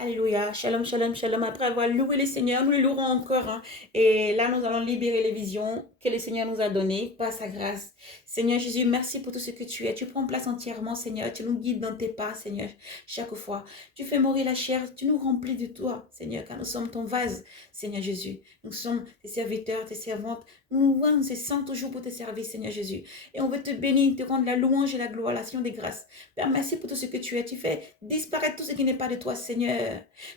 Alléluia, shalom, shalom, shalom. Après avoir loué le Seigneur, nous le louerons encore, hein. Et là, nous allons libérer les visions que le Seigneur nous a données par sa grâce. Seigneur Jésus, merci pour tout ce que tu es. Tu prends place entièrement, Seigneur. Tu nous guides dans tes pas, Seigneur, chaque fois. Tu fais mourir la chair. Tu nous remplis de toi, Seigneur, car nous sommes ton vase, Seigneur Jésus. Nous sommes tes serviteurs, tes servantes. Nous se sentons toujours pour te servir, Seigneur Jésus. Et on veut te bénir, te rendre la louange et la gloire, l'action des grâces. Père, merci pour tout ce que tu es. Tu fais disparaître tout ce qui n'est pas de toi, Seigneur.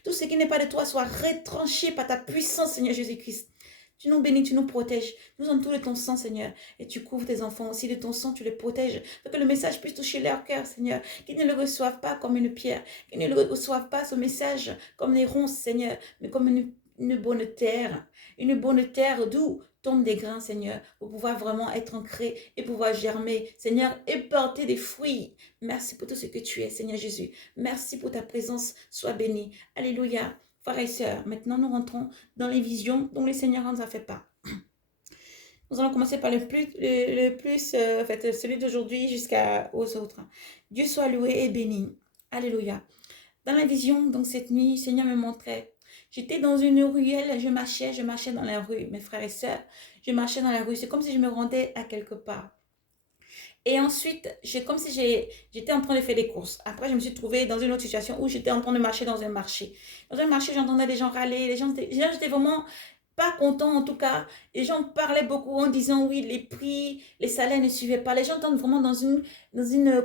Tout ce qui n'est pas de toi soit retranché par ta puissance, Seigneur Jésus-Christ. Tu nous bénis, tu nous protèges. Nous sommes tous de ton sang, Seigneur. Et tu couvres tes enfants aussi de ton sang, tu les protèges. Pour que le message puisse toucher leur cœur, Seigneur. Qu'ils ne le reçoivent pas comme une pierre. Qu'ils ne le reçoivent pas, ce message, comme des ronces, Seigneur. Mais comme une bonne terre. Une bonne terre d'où tombent des grains, Seigneur. Pour pouvoir vraiment être ancré et pouvoir germer, Seigneur, et porter des fruits. Merci pour tout ce que tu es, Seigneur Jésus. Merci pour ta présence. Sois béni. Alléluia. Frères et sœurs, maintenant nous rentrons dans les visions dont le Seigneur nous a fait part. Nous allons commencer par en fait, celui d'aujourd'hui jusqu'aux autres. Dieu soit loué et béni. Alléluia. Dans la vision, donc cette nuit, le Seigneur me montrait. J'étais dans une ruelle, je marchais dans la rue, mes frères et sœurs. Je marchais dans la rue. C'est comme si je me rendais à quelque part. Et ensuite, comme si j'étais en train de faire des courses. Après, je me suis trouvée dans une autre situation où j'étais en train de marcher dans un marché. Dans un marché, j'entendais des gens râler. Les gens j'étais vraiment pas contents en tout cas. Les gens parlaient beaucoup en disant oui, les prix, les salaires ne suivaient pas. Les gens étaient vraiment dans une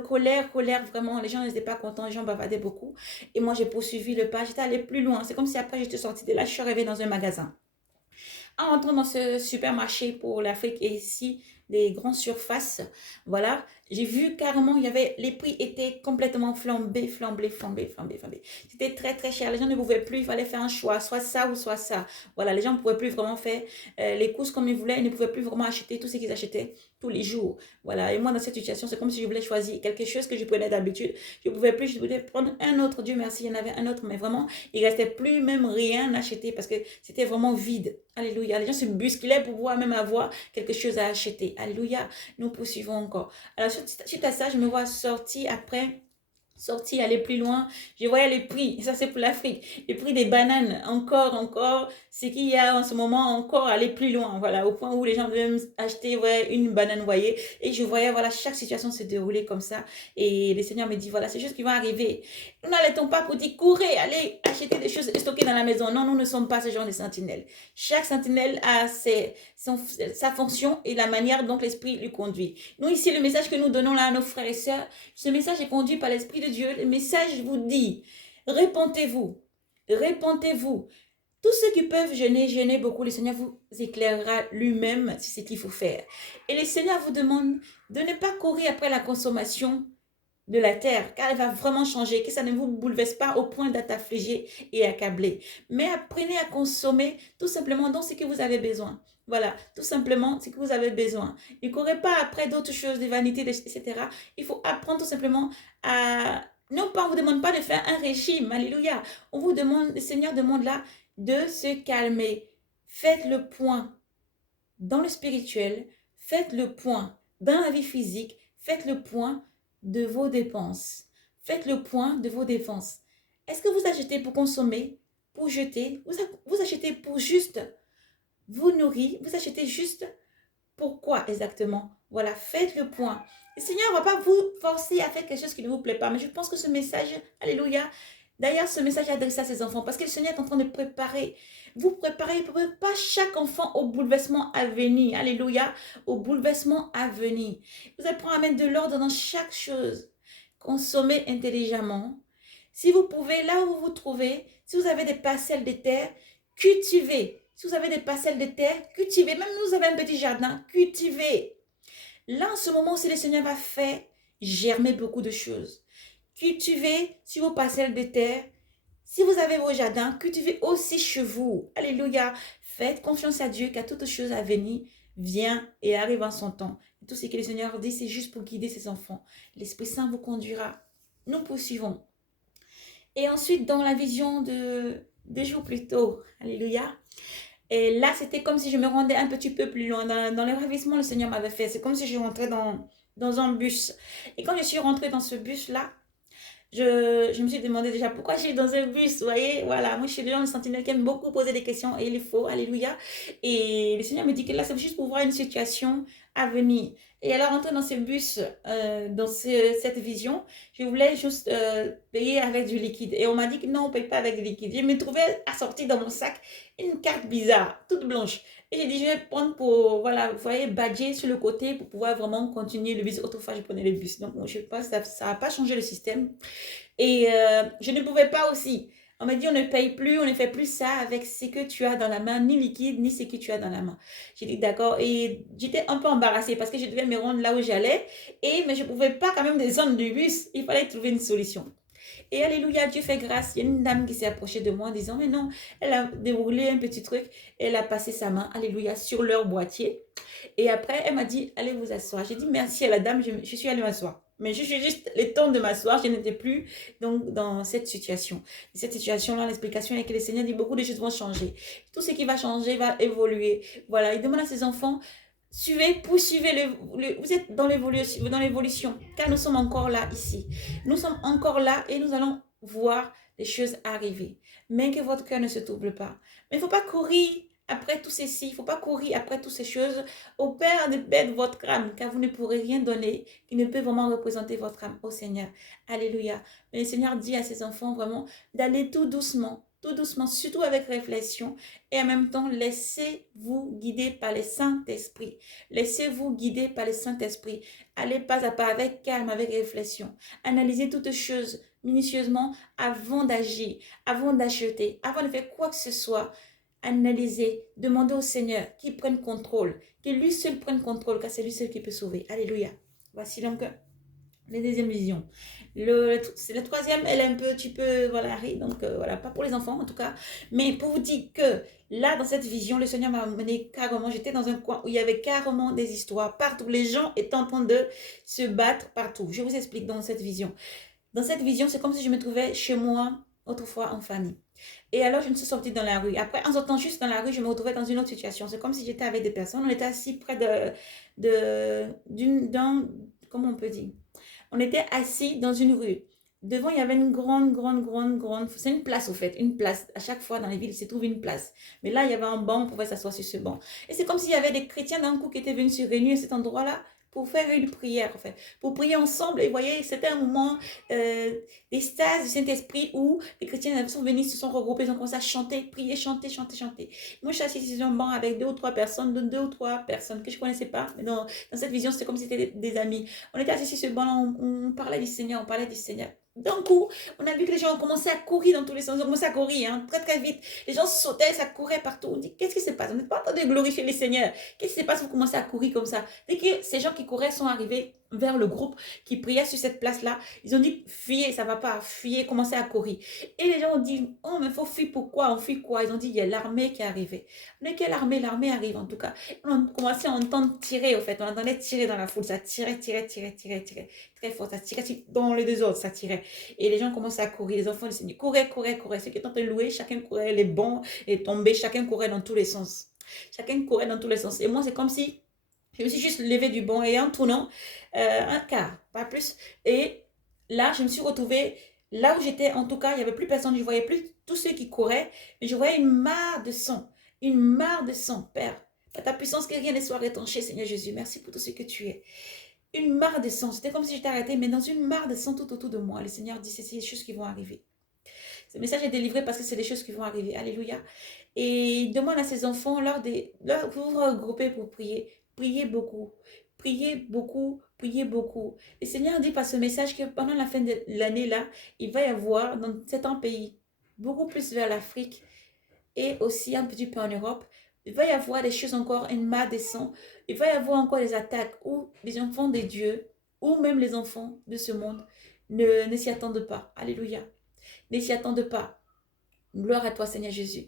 colère vraiment. Les gens n'étaient pas contents, les gens bavardaient beaucoup. Et moi, j'ai poursuivi le pas. J'étais allée plus loin. C'est comme si après, j'étais sortie de là. Je suis arrivée dans un magasin. En entrant dans ce supermarché pour l'Afrique et ici, des grandes surfaces, voilà, j'ai vu carrément, les prix étaient complètement flambés. C'était très très cher, les gens ne pouvaient plus, il fallait faire un choix, soit ça ou soit ça. Voilà, les gens ne pouvaient plus vraiment faire les courses comme ils voulaient, ils ne pouvaient plus vraiment acheter tout ce qu'ils achetaient tous les jours. Voilà, et moi dans cette situation, c'est comme si je voulais choisir quelque chose que je prenais d'habitude. Je ne pouvais plus, je voulais prendre un autre, Dieu merci, il y en avait un autre, mais vraiment, il ne restait plus même rien à acheter parce que c'était vraiment vide. Alléluia, les gens se bousculaient pour pouvoir même avoir quelque chose à acheter. Alléluia, nous poursuivons encore. Alors, suite à ça, je me vois sortir, aller plus loin. Je voyais les prix, ça c'est pour l'Afrique, les prix des bananes, encore, ce qu'il y a en ce moment, encore aller plus loin, voilà, au point où les gens devaient même acheter ouais, une banane, voyez, et je voyais, voilà, chaque situation se dérouler comme ça, et le Seigneur me dit, voilà, c'est choses qui vont arriver. Nous n'arrêtons pas pour dire, courez, allez acheter des choses stockées dans la maison. Non, nous ne sommes pas ce genre de sentinelles. Chaque sentinelle a sa fonction et la manière dont l'Esprit lui conduit. Nous, ici, le message que nous donnons là à nos frères et sœurs, ce message est conduit par l'Esprit de Dieu. Le message vous dit, répentez-vous, répentez-vous. Tous ceux qui peuvent jeûner, jeûnez beaucoup. Le Seigneur vous éclairera lui-même sur ce qu'il faut faire. Et le Seigneur vous demande de ne pas courir après la consommation de la terre, car elle va vraiment changer, que ça ne vous bouleverse pas au point d'être affligé et accablé. Mais apprenez à consommer tout simplement dans ce que vous avez besoin. Voilà, tout simplement ce que vous avez besoin. Ne courez pas après d'autres choses, des vanités, etc. Il faut apprendre tout simplement à... Non pas, on ne vous demande pas de faire un régime, alléluia. On vous demande, le Seigneur demande là de se calmer. Faites le point dans le spirituel, faites le point dans la vie physique, faites le point de vos dépenses. Faites le point de vos dépenses. Est-ce que vous achetez pour consommer, pour jeter? Vous achetez pour juste vous nourrir? Vous achetez juste pourquoi exactement? Voilà, faites le point. Le Seigneur ne va pas vous forcer à faire quelque chose qui ne vous plaît pas. Mais je pense que ce message, alléluia, d'ailleurs ce message est adressé à ses enfants parce que le Seigneur est en train de préparer. Vous préparez pas chaque enfant au bouleversement à venir. Alléluia, au bouleversement à venir. Vous apprenez à mettre de l'ordre dans chaque chose. Consommez intelligemment. Si vous pouvez, là où vous vous trouvez, si vous avez des parcelles de terre, cultivez. Si vous avez des parcelles de terre, cultivez. Même si vous avez un petit jardin, cultivez. Là, en ce moment, si le Seigneur va faire germer beaucoup de choses. Cultivez sur vos parcelles de terre. Si vous avez vos jardins, cultivez aussi chez vous. Alléluia. Faites confiance à Dieu qu'à toute chose à venir vient et arrive en son temps. Et tout ce que le Seigneur dit, c'est juste pour guider ses enfants. L'Esprit Saint vous conduira. Nous poursuivons. Et ensuite, dans la vision de 2 jours plus tôt, alléluia. Et là, c'était comme si je me rendais un petit peu plus loin. Dans le ravissement, le Seigneur m'avait fait. C'est comme si je rentrais dans un bus. Et quand je suis rentrée dans ce bus-là, je me suis demandé déjà pourquoi je suis dans un bus, vous voyez, voilà, moi je suis le genre de sentinelle qui aime beaucoup poser des questions et il faut, alléluia. Et le Seigneur me dit que là, c'est juste pour voir une situation à venir. Et alors, entrant dans ce bus, dans cette vision, je voulais juste payer avec du liquide. Et on m'a dit que non, on ne paye pas avec du liquide. Je me trouvais assortie dans mon sac une carte bizarre, toute blanche. Et j'ai dit, je vais prendre pour, voilà, vous voyez, badger sur le côté pour pouvoir vraiment continuer le bus. Autrefois, je prenais le bus. Donc, je ne sais pas, ça n'a pas changé le système. Et je ne pouvais pas aussi. On m'a dit, on ne paye plus, on ne fait plus ça avec ce que tu as dans la main, ni liquide, ni ce que tu as dans la main. J'ai dit, d'accord. Et j'étais un peu embarrassée parce que je devais me rendre là où j'allais. Mais je ne pouvais pas quand même descendre du bus. Il fallait trouver une solution. Et alléluia, Dieu fait grâce. Il y a une dame qui s'est approchée de moi en disant, mais non, elle a déroulé un petit truc. Elle a passé sa main, alléluia, sur leur boîtier. Et après, elle m'a dit, allez vous asseoir. J'ai dit merci à la dame, je suis allée m'asseoir. Mais je suis juste le temps de m'asseoir, je n'étais plus donc, dans cette situation. Cette situation-là, l'explication est que le Seigneur dit beaucoup de choses vont changer. Tout ce qui va changer va évoluer. Voilà, il demande à ses enfants, suivez, poursuivez, vous êtes dans l'évolution, car nous sommes encore là ici. Nous sommes encore là et nous allons voir les choses arriver. Mais que votre cœur ne se trouble pas. Mais il ne faut pas courir après tout ceci, il ne faut pas courir après toutes ces choses. Au Père de perdre votre âme, car vous ne pourrez rien donner qui ne peut vraiment représenter votre âme au Seigneur. Alléluia. Mais le Seigneur dit à ses enfants vraiment d'aller tout doucement, surtout avec réflexion, et en même temps, laissez-vous guider par le Saint-Esprit. Laissez-vous guider par le Saint-Esprit. Allez pas à pas avec calme, avec réflexion. Analysez toutes choses minutieusement avant d'agir, avant d'acheter, avant de faire quoi que ce soit. Analysez, demandez au Seigneur qu'il prenne contrôle, qu'il lui seul prenne contrôle, car c'est lui seul qui peut sauver. Alléluia. Voici donc la deuxième vision. La troisième, elle est un petit peu, voilà, donc voilà, pas pour les enfants en tout cas, mais pour vous dire que là, dans cette vision, le Seigneur m'a mené carrément, j'étais dans un coin où il y avait carrément des histoires partout, les gens étaient en train de se battre partout. Je vous explique dans cette vision. Dans cette vision, c'est comme si je me trouvais chez moi, autrefois en famille. Et alors, je me suis sortie dans la rue. Après, en sortant juste dans la rue, je me retrouvais dans une autre situation. C'est comme si j'étais avec des personnes. On était assis près comment on peut dire? On était assis dans une rue. Devant, il y avait une grande, c'est une place au fait, une place. À chaque fois dans les villes, il se trouve une place. Mais là, il y avait un banc, on pouvait s'asseoir sur ce banc. Et c'est comme s'il y avait des chrétiens d'un coup qui étaient venus se réunir à cet endroit-là pour faire une prière, en fait. Pour prier ensemble. Et vous voyez, c'était un moment d'extase du Saint-Esprit où les chrétiens sont venus, se sont regroupés, ils ont commencé à chanter, prier, chanter. Moi, je suis assise sur un banc avec deux ou trois personnes que je ne connaissais pas. Mais dans cette vision, c'était comme si c'était des amis. On était assis sur ce banc, on parlait du Seigneur, on parlait du Seigneur. D'un coup, on a vu que les gens ont commencé à courir dans tous les sens. Ils ont commencé à courir, hein, très très vite. Les gens sautaient, ça courait partout. On dit, qu'est-ce qui se passe? On n'est pas en train de glorifier le Seigneur. Qu'est-ce qui se passe? Vous commencez à courir comme ça. Dès que ces gens qui couraient sont arrivés vers le groupe qui priait sur cette place-là, ils ont dit, fuyez, ça va pas, fuyez, commencez à courir. Et les gens ont dit, oh, mais il faut fuir, pourquoi? On fuit quoi? Ils ont dit, il y a l'armée qui est arrivée. Mais quelle armée? L'armée arrive en tout cas. On a commencé à entendre tirer, au fait. On entendait tirer dans la foule. Ça tirait. Très fort. Ça tirait dans les deux autres, ça tirait. Et les gens commençaient à courir. Les enfants, ils se disaient, courez. Ceux qui étaient en train de louer, chacun courait, les bons et tombés, chacun courait dans tous les sens. Et moi, c'est comme si je me suis juste levée du banc et en tournant, un quart, pas plus. Et là, je me suis retrouvée là où j'étais. En tout cas, il n'y avait plus personne. Je ne voyais plus tous ceux qui couraient. Mais je voyais une mare de sang. Une mare de sang, Père. Par ta puissance, que rien ne soit rétanché, Seigneur Jésus. Merci pour tout ce que tu es. Une mare de sang. C'était comme si j'étais arrêtée, mais dans une mare de sang tout autour de moi. Le Seigneur dit, c'est des choses qui vont arriver. Ce message est délivré parce que c'est des choses qui vont arriver. Alléluia. Et il demande à ses enfants, vous vous regroupez pour prier. Priez beaucoup. Priez beaucoup. Priez beaucoup. Le Seigneur dit par ce message que pendant la fin de l'année, là, il va y avoir dans certains pays, beaucoup plus vers l'Afrique et aussi un petit peu en Europe, il va y avoir des choses encore, une main des sons. Il va y avoir encore des attaques où les enfants de Dieu, ou même les enfants de ce monde, ne s'y attendent pas. Alléluia. Ne s'y attendent pas. Gloire à toi, Seigneur Jésus.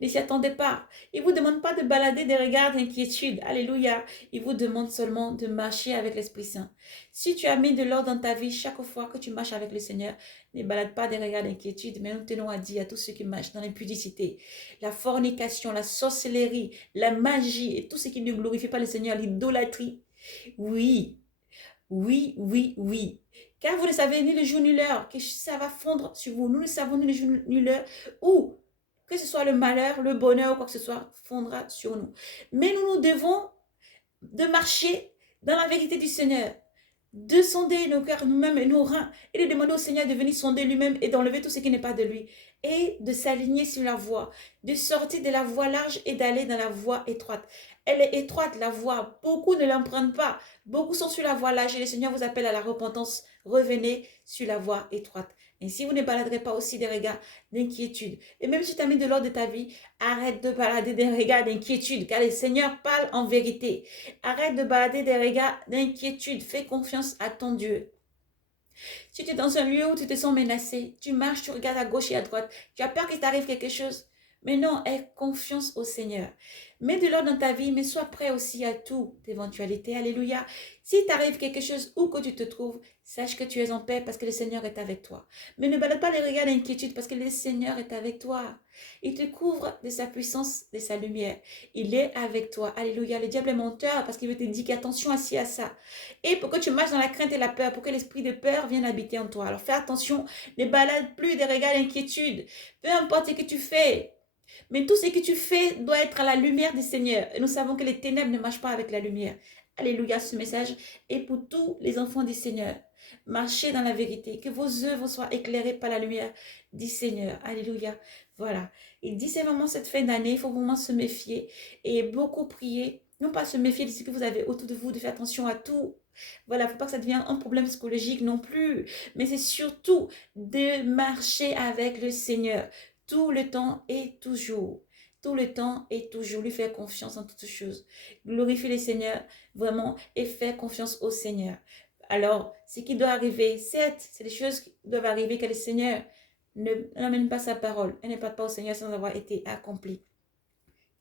Ne s'y attendez pas. Il ne vous demande pas de balader des regards d'inquiétude. Alléluia. Il vous demande seulement de marcher avec l'Esprit Saint. Si tu as mis de l'ordre dans ta vie chaque fois que tu marches avec le Seigneur, ne balade pas des regards d'inquiétude, mais nous tenons à dire à tous ceux qui marchent dans l'impudicité, la fornication, la sorcellerie, la magie et tout ce qui ne glorifie pas le Seigneur, l'idolâtrie. Oui, oui. Car vous ne savez ni le jour ni l'heure que ça va fondre sur vous. Nous ne savons ni le jour ni l'heure où, que ce soit le malheur, le bonheur ou quoi que ce soit, fondra sur nous. Mais nous devons de marcher dans la vérité du Seigneur, de sonder nos cœurs nous-mêmes et nos reins, et de demander au Seigneur de venir sonder lui-même et d'enlever tout ce qui n'est pas de lui, et de s'aligner sur la voie, de sortir de la voie large et d'aller dans la voie étroite. Elle est étroite, la voie, beaucoup ne l'empruntent pas, beaucoup sont sur la voie large, et le Seigneur vous appelle à la repentance, revenez sur la voie étroite. Et si vous ne baladerez pas aussi des regards d'inquiétude, et même si tu as mis de l'ordre de ta vie, arrête de balader des regards d'inquiétude, car le Seigneur parle en vérité. Arrête de balader des regards d'inquiétude. Fais confiance à ton Dieu. Si tu es dans un lieu où tu te sens menacé, tu marches, tu regardes à gauche et à droite, tu as peur qu'il t'arrive quelque chose. Mais non, aie confiance au Seigneur. Mets de l'ordre dans ta vie, mais sois prêt aussi à toute éventualité. Alléluia. Si t'arrive quelque chose où que tu te trouves, sache que tu es en paix parce que le Seigneur est avec toi. Mais ne balade pas les regards d'inquiétude parce que le Seigneur est avec toi. Il te couvre de sa puissance, de sa lumière. Il est avec toi. Alléluia. Le diable est menteur parce qu'il veut te dire qu'attention assis à ça. Et pour que tu marches dans la crainte et la peur, pour que l'esprit de peur vienne habiter en toi. Alors fais attention, ne balade plus des regards d'inquiétude. Peu importe ce que tu fais. Mais tout ce que tu fais doit être à la lumière du Seigneur. Et nous savons que les ténèbres ne marchent pas avec la lumière. Alléluia, ce message est pour tous les enfants du Seigneur. Marchez dans la vérité, que vos œuvres soient éclairées par la lumière du Seigneur. Alléluia. Voilà. Il dit, c'est vraiment cette fin d'année, il faut vraiment se méfier et beaucoup prier. Non pas se méfier de ce que vous avez autour de vous, de faire attention à tout. Voilà, il ne faut pas que ça devienne un problème psychologique non plus. Mais c'est surtout de marcher avec le Seigneur tout le temps et toujours. Tout le temps et toujours. Lui faire confiance en toutes choses. Glorifie le Seigneur vraiment et faire confiance au Seigneur. Alors, ce qui doit arriver, certes, c'est des choses qui doivent arriver que le Seigneur n'amène pas sa parole. Elle n'est pas au Seigneur sans avoir été accomplie.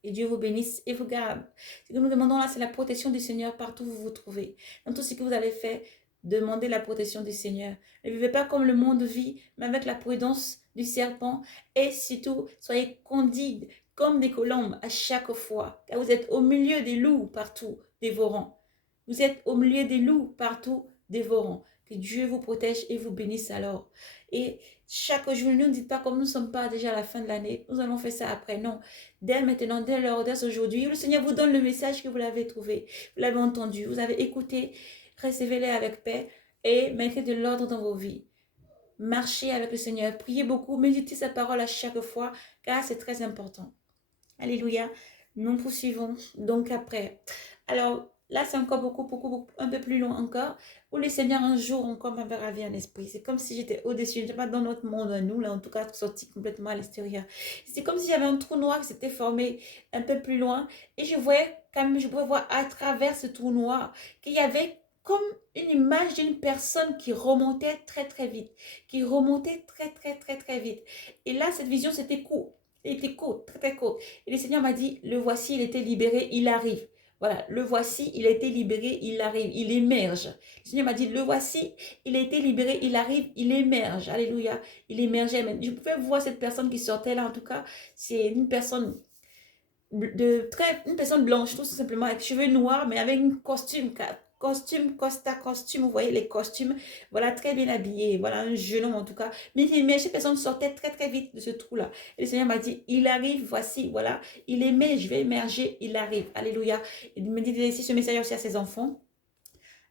Et Dieu vous bénisse et vous garde. Ce que nous demandons là, c'est la protection du Seigneur partout où vous vous trouvez. Dans tout ce que vous avez fait, demandez la protection du Seigneur. Ne vivez pas comme le monde vit, mais avec la prudence du serpent. Et surtout, soyez conduits comme des colombes à chaque fois. Car vous êtes au milieu des loups partout, dévorants. Vous êtes au milieu des loups partout, dévorants. Que Dieu vous protège et vous bénisse alors. Et chaque jour, ne nous dites pas comme nous ne sommes pas déjà à la fin de l'année, nous allons faire ça après. Non. Dès maintenant, dès l'heure, dès aujourd'hui, le Seigneur vous donne le message que vous l'avez trouvé. Vous l'avez entendu, vous avez écouté. Recevez-les avec paix et mettez de l'ordre dans vos vies. Marchez avec le Seigneur. Priez beaucoup, méditez sa parole à chaque fois, car c'est très important. Alléluia. Nous poursuivons donc après. Alors, là, c'est encore beaucoup, un peu plus long encore, où le Seigneur un jour encore m'avait ravi un esprit. C'est comme si j'étais au-dessus, je n'étais pas dans notre monde à nous, là, en tout cas, sorti complètement à l'extérieur. C'est comme si j'avais un trou noir qui s'était formé un peu plus loin, et je voyais, quand même, je pouvais voir à travers ce trou noir qu'il y avait comme une image d'une personne qui remontait très vite, qui remontait très vite. Et là, cette vision, c'était court. Il était court, très court. Et le Seigneur m'a dit, le voici, il était libéré, il arrive. Voilà, le voici, il a été libéré, il arrive, il émerge. Le Seigneur m'a dit, le voici, il a été libéré, il arrive, il émerge. Alléluia, il émergeait. Je pouvais voir cette personne qui sortait là, en tout cas, c'est une personne une personne blanche, tout simplement, avec cheveux noirs, mais avec un costume, costume, vous voyez les costumes, voilà, très bien habillé, voilà, un jeune homme en tout cas, mais cette personne sortait très vite de ce trou-là, et le Seigneur m'a dit, il arrive, voici, voilà, il émerge, je vais émerger, il arrive, alléluia, il me dit de laisser ce message aussi à ses enfants,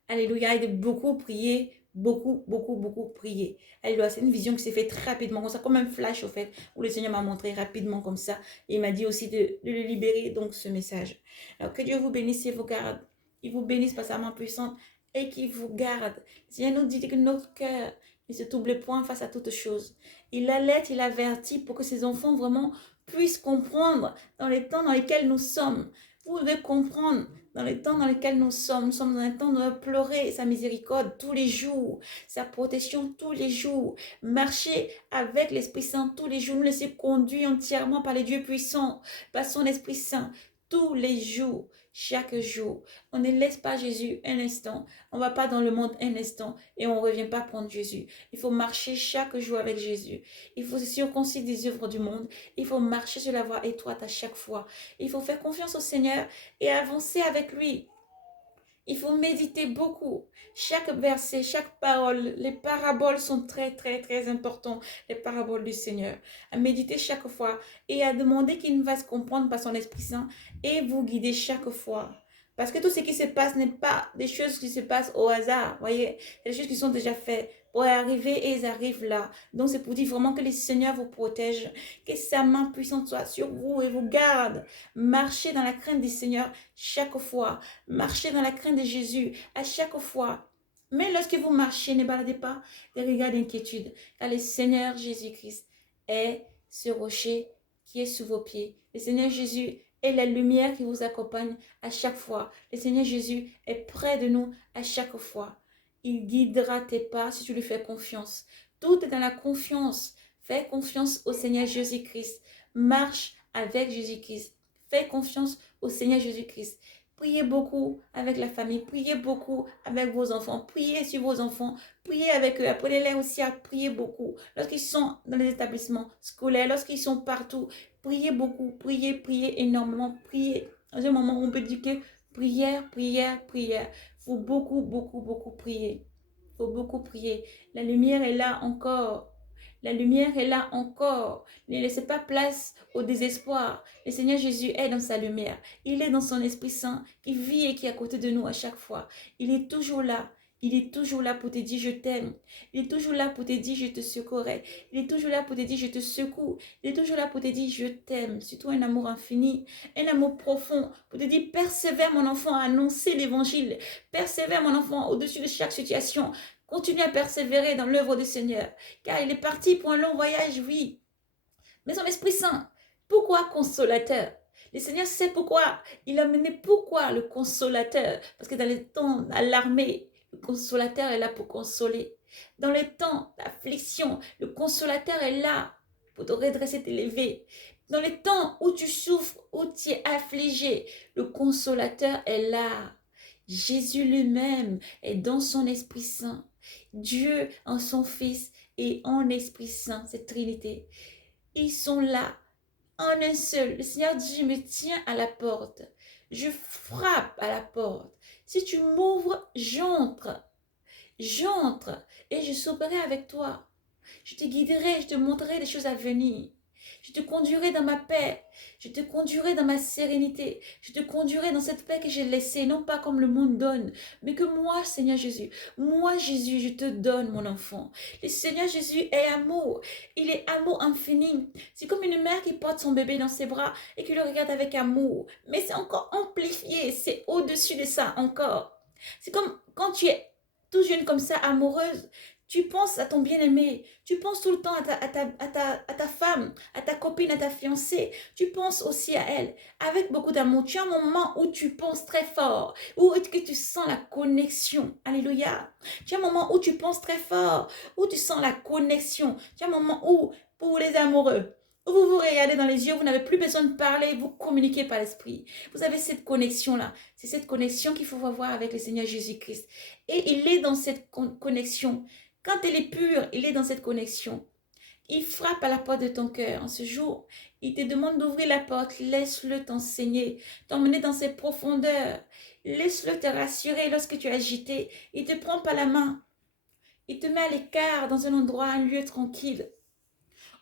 alléluia, et de beaucoup prier, beaucoup prier. Alléluia, c'est une vision qui s'est faite rapidement, comme ça, comme un flash au fait, où le Seigneur m'a montré rapidement comme ça. Et il m'a dit aussi de le libérer, donc ce message. Alors que Dieu vous bénisse et vous garde. Il vous bénisse par sa main puissante et qu'il vous garde. Le Seigneur nous dit que notre cœur ne se trouble point face à toute chose. Il alerte, il avertit pour que ses enfants vraiment puissent comprendre dans les temps dans lesquels nous sommes. Vous devez comprendre dans les temps dans lesquels nous sommes dans un temps de pleurer sa miséricorde tous les jours, sa protection tous les jours, marcher avec l'Esprit Saint tous les jours, nous laisser conduire entièrement par les dieux puissants, par son Esprit Saint, tous les jours, chaque jour. On ne laisse pas Jésus un instant, on ne va pas dans le monde un instant et on ne revient pas prendre Jésus. Il faut marcher chaque jour avec Jésus. Il faut se circoncire des œuvres du monde. Il faut marcher sur la voie étroite à chaque fois. Il faut faire confiance au Seigneur et avancer avec lui. Il faut méditer beaucoup. Chaque verset, chaque parole, les paraboles sont très, très, très importantes. Les paraboles du Seigneur. À méditer chaque fois et à demander qu'il va se comprendre par son Esprit Saint et vous guider chaque fois. Parce que tout ce qui se passe n'est pas des choses qui se passent au hasard. Voyez, c'est des choses qui sont déjà faites pour arriver et ils arrivent là. Donc c'est pour dire vraiment que le Seigneur vous protège, que sa main puissante soit sur vous et vous garde. Marchez dans la crainte du Seigneur chaque fois. Marchez dans la crainte de Jésus à chaque fois. Mais lorsque vous marchez, ne baladez pas des regards d'inquiétude, car le Seigneur Jésus-Christ est ce rocher qui est sous vos pieds. Le Seigneur Jésus est la lumière qui vous accompagne à chaque fois. Le Seigneur Jésus est près de nous à chaque fois. Il guidera tes pas si tu lui fais confiance. Tout est dans la confiance. Fais confiance au Seigneur Jésus-Christ. Marche avec Jésus-Christ. Fais confiance au Seigneur Jésus-Christ. Priez beaucoup avec la famille. Priez beaucoup avec vos enfants. Priez sur vos enfants. Priez avec eux. Apprenez-les aussi à prier beaucoup. Lorsqu'ils sont dans les établissements scolaires, lorsqu'ils sont partout, priez beaucoup. Priez, priez énormément. Priez. Dans un moment où on peut dire que prière, prière, prière. Il faut beaucoup, beaucoup, beaucoup prier. Il faut beaucoup prier. La lumière est là encore. La lumière est là encore. Ne laissez pas place au désespoir. Le Seigneur Jésus est dans sa lumière. Il est dans son Esprit Saint qui vit et qui est à côté de nous à chaque fois. Il est toujours là. Il est toujours là pour te dire je t'aime. Il est toujours là pour te dire je te secourais. Il est toujours là pour te dire je te secoue. Il est toujours là pour te dire je t'aime. Surtout un amour infini, un amour profond. Pour te dire persévère mon enfant à annoncer l'évangile. Persévère mon enfant au-dessus de chaque situation. Continue à persévérer dans l'œuvre du Seigneur. Car il est parti pour un long voyage, oui. Mais son Esprit Saint, pourquoi consolateur? Le Seigneur sait pourquoi. Il a mené pourquoi le consolateur. Parce que dans les temps à l'armée, le consolateur est là pour consoler. Dans les temps d'affliction, le consolateur est là pour te redresser, t'élever. Dans les temps où tu souffres, où tu es affligé, le consolateur est là. Jésus lui-même est dans son Esprit Saint. Dieu en son Fils et en Esprit Saint, cette Trinité. Ils sont là, en un seul. Le Seigneur dit, je me tiens à la porte. Je frappe à la porte. Si tu m'ouvres, j'entre. J'entre et je sauverai avec toi. Je te guiderai, je te montrerai des choses à venir. Je te conduirai dans ma paix. Je te conduirai dans ma sérénité. Je te conduirai dans cette paix que j'ai laissée, non pas comme le monde donne, mais que moi, Seigneur Jésus, moi, Jésus, je te donne, mon enfant. Le Seigneur Jésus est amour. Il est amour infini. C'est comme une mère qui porte son bébé dans ses bras et qui le regarde avec amour. Mais c'est encore amplifié. C'est au-dessus de ça encore. C'est comme quand tu es tout jeune comme ça, amoureuse, tu penses à ton bien-aimé, tu penses tout le temps à ta femme, à ta copine, à ta fiancée, tu penses aussi à elle, avec beaucoup d'amour. Tu as un moment où tu penses très fort, où que tu sens la connexion. Alléluia. Tu as un moment où tu penses très fort, où tu sens la connexion. Tu as un moment où, pour les amoureux, où vous vous regardez dans les yeux, vous n'avez plus besoin de parler, vous communiquez par l'esprit. Vous avez cette connexion-là. C'est cette connexion qu'il faut avoir avec le Seigneur Jésus-Christ. Et il est dans cette connexion. Quand elle est pure, il est dans cette connexion. Il frappe à la porte de ton cœur en ce jour. Il te demande d'ouvrir la porte. Laisse-le t'enseigner, t'emmener dans ses profondeurs. Laisse-le te rassurer lorsque tu es agité. Il te prend par la main. Il te met à l'écart dans un endroit, un lieu tranquille,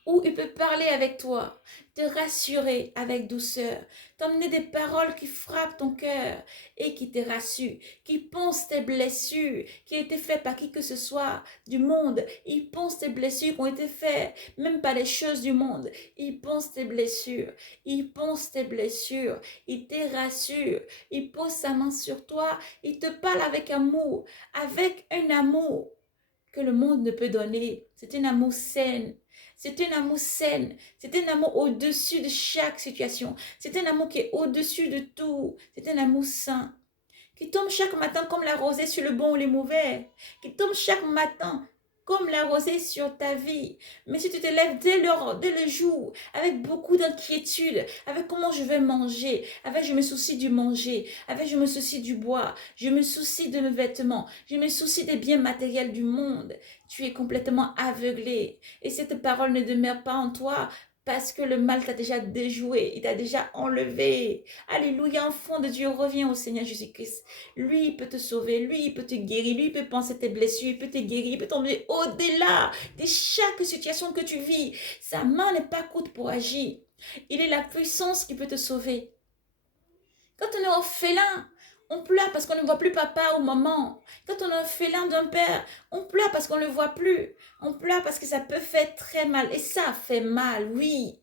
où il peut parler avec toi, te rassurer avec douceur, t'emmener des paroles qui frappent ton cœur et qui te rassurent, qui pensent tes blessures qui ont été faites par qui que ce soit du monde. Il pense tes blessures qui ont été faites, même par les choses du monde. Il pense tes blessures, il pense tes blessures, il te rassure, il pose sa main sur toi, il te parle avec amour, avec un amour que le monde ne peut donner. C'est un amour sain. C'est un amour sain. C'est un amour au-dessus de chaque situation. C'est un amour qui est au-dessus de tout. C'est un amour sain. Qui tombe chaque matin comme la rosée sur le bon ou les mauvais. Qui tombe chaque matin comme la rosée sur ta vie. Mais si tu te lèves dès le jour, avec beaucoup d'inquiétude, avec comment je vais manger, avec je me soucie du manger, avec je me soucie du bois, je me soucie de mes vêtements, je me soucie des biens matériels du monde, tu es complètement aveuglé. Et cette parole ne demeure pas en toi Parce que le mal t'a déjà déjoué, il t'a déjà enlevé. Alléluia, enfant de Dieu, reviens au Seigneur Jésus-Christ. Lui, il peut te sauver, lui, il peut te guérir, lui, il peut penser tes blessures, il peut te guérir, il peut t'emmener au-delà de chaque situation que tu vis. Sa main n'est pas courte pour agir. Il est la puissance qui peut te sauver. Quand on est orphelin, on pleure parce qu'on ne voit plus papa ou maman. Quand on est orphelin d'un père, on pleure parce qu'on ne le voit plus. On pleure parce que ça peut faire très mal. Et ça fait mal, oui.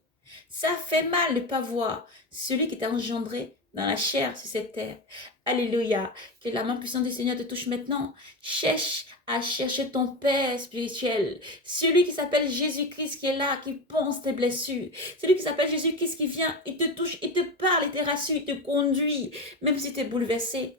Ça fait mal de ne pas voir celui qui t'a engendré dans la chair sur cette terre. Alléluia. Que la main puissante du Seigneur te touche maintenant. Cherche à chercher ton Père spirituel. Celui qui s'appelle Jésus-Christ qui est là, qui pense tes blessures. Celui qui s'appelle Jésus-Christ qui vient, il te touche, il te parle, il te rassure, il te conduit. Même si tu es bouleversé.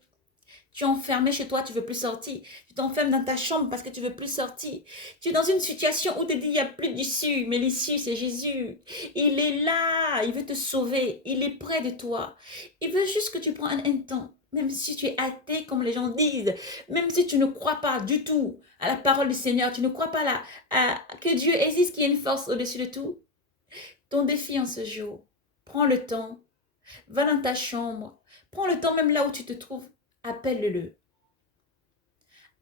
Tu es enfermé chez toi, tu ne veux plus sortir. Tu t'enfermes dans ta chambre parce que tu ne veux plus sortir. Tu es dans une situation où tu te dis, il n'y a plus d'issue. Mais l'issue, c'est Jésus. Il est là. Il veut te sauver. Il est près de toi. Il veut juste que tu prennes un temps. Même si tu es athée, comme les gens disent. Même si tu ne crois pas du tout à la parole du Seigneur. Tu ne crois pas que Dieu existe, qu'il y a une force au-dessus de tout. Ton défi en ce jour, prends le temps. Va dans ta chambre. Prends le temps même là où tu te trouves. Appelle-le.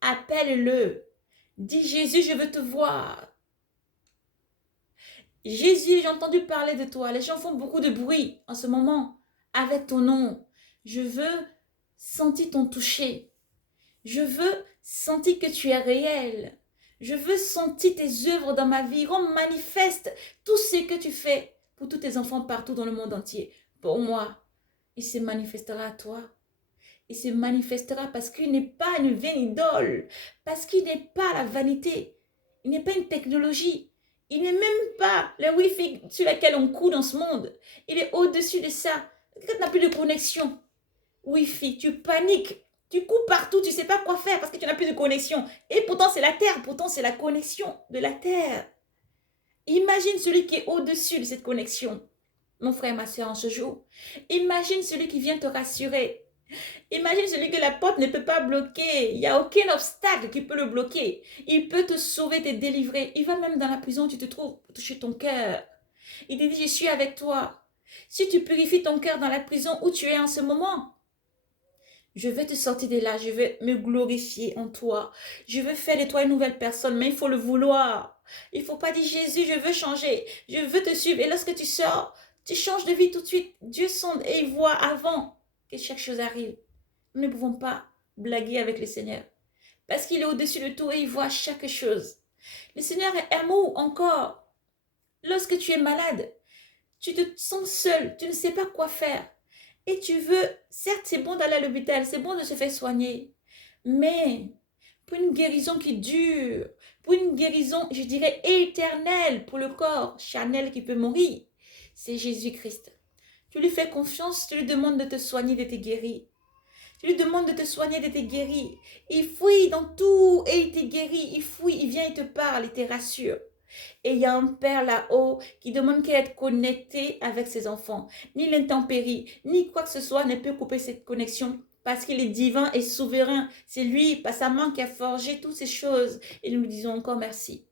Appelle-le. Dis Jésus, je veux te voir. Jésus, j'ai entendu parler de toi. Les gens font beaucoup de bruit en ce moment avec ton nom. Je veux sentir ton toucher. Je veux sentir que tu es réel. Je veux sentir tes œuvres dans ma vie. Rends manifeste tout ce que tu fais pour tous tes enfants partout dans le monde entier. Pour moi, il se manifestera à toi. Il se manifestera parce qu'il n'est pas une vaine idole, parce qu'il n'est pas la vanité, il n'est pas une technologie, il n'est même pas le Wi-Fi sur lequel on court dans ce monde. Il est au-dessus de ça. Quand tu n'as plus de connexion Wi-Fi, tu paniques, tu cours partout, tu ne sais pas quoi faire parce que tu n'as plus de connexion. Et pourtant c'est la terre, pourtant c'est la connexion de la terre. Imagine celui qui est au-dessus de cette connexion, mon frère, ma soeur, en ce jour. Imagine celui qui vient te rassurer. Imagine celui que la porte ne peut pas bloquer. Il n'y a aucun obstacle qui peut le bloquer. Il peut te sauver, te délivrer. Il va même dans la prison où tu te trouves toucher ton cœur. Il te dit, je suis avec toi. Si tu purifies ton cœur dans la prison où tu es en ce moment, je vais te sortir de là. Je vais me glorifier en toi. Je veux faire de toi une nouvelle personne, mais il faut le vouloir. Il ne faut pas dire, Jésus, je veux changer. Je veux te suivre. Et lorsque tu sors, tu changes de vie tout de suite. Dieu sonde et il voit avant que chaque chose arrive. Nous ne pouvons pas blaguer avec le Seigneur. Parce qu'il est au-dessus de tout et il voit chaque chose. Le Seigneur est amour encore. Lorsque tu es malade, tu te sens seul, tu ne sais pas quoi faire. Et tu veux, certes c'est bon d'aller à l'hôpital, c'est bon de se faire soigner. Mais pour une guérison qui dure, pour une guérison, je dirais, éternelle pour le corps charnel qui peut mourir, c'est Jésus-Christ. Tu lui fais confiance, tu lui demandes de te soigner, de te guérir. Tu lui demandes de te soigner, de te guérir. Il fouille dans tout et il te guérit. Il fouille, il vient, il te parle, il te rassure. Et il y a un père là-haut qui demande qu'à être connecté avec ses enfants. Ni l'intempérie, ni quoi que ce soit ne peut couper cette connexion parce qu'il est divin et souverain. C'est lui, par sa main, qui a forgé toutes ces choses. Et nous lui disons encore merci.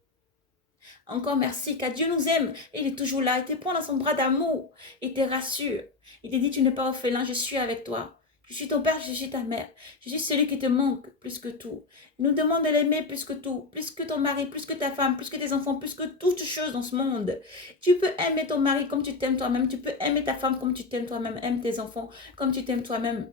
Encore merci, car Dieu nous aime. Et il est toujours là. Il te prend dans son bras d'amour. Il te rassure. Il te dit, tu n'es pas orphelin, je suis avec toi. Je suis ton père, je suis ta mère. Je suis celui qui te manque plus que tout. Il nous demande de l'aimer plus que tout, plus que ton mari, plus que ta femme, plus que tes enfants, plus que toutes choses dans ce monde. Tu peux aimer ton mari comme tu t'aimes toi-même. Tu peux aimer ta femme comme tu t'aimes toi-même. Aime tes enfants comme tu t'aimes toi-même.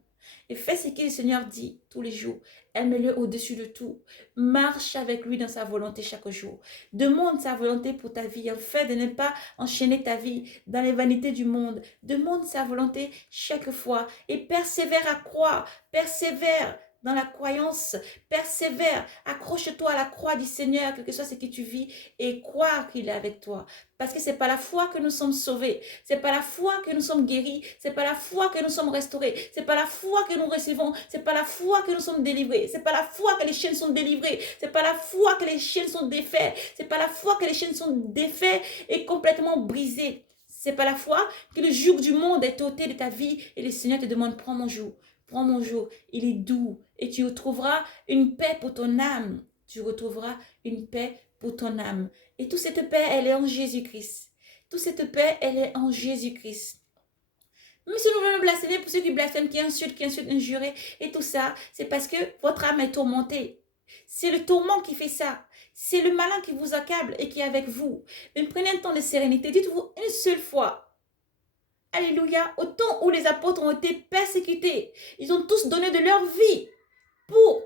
Et fais ce que le Seigneur dit tous les jours. Aime-le au-dessus de tout. Marche avec lui dans sa volonté chaque jour. Demande sa volonté pour ta vie, afin de ne pas enchaîner ta vie dans les vanités du monde. Demande sa volonté chaque fois et persévère à croire, persévère dans la croyance, persévère, accroche-toi à la croix du Seigneur, quel que soit ce que tu vis, et croire qu'il est avec toi. Parce que c'est par la foi que nous sommes sauvés, c'est par la foi que nous sommes guéris, c'est par la foi que nous sommes restaurés, c'est par la foi que nous recevons, c'est par la foi que nous sommes délivrés, c'est par la foi que les chaînes sont délivrées, c'est par la foi que les chaînes sont défaites, c'est par la foi que les chaînes sont défaites et complètement brisées. C'est par la foi que le joug du monde est ôté de ta vie et le Seigneur te demande, prends mon joug. Prends mon jour, il est doux et tu retrouveras une paix pour ton âme. Tu retrouveras une paix pour ton âme. Et toute cette paix, elle est en Jésus-Christ. Toute cette paix, elle est en Jésus-Christ. Même si nous voulons blasphémer pour ceux qui blasphèment, qui insultent, injurent et tout ça, c'est parce que votre âme est tourmentée. C'est le tourment qui fait ça. C'est le malin qui vous accable et qui est avec vous. Mais prenez un temps de sérénité. Dites-vous une seule fois. Alléluia. Au temps où les apôtres ont été persécutés, ils ont tous donné de leur vie pour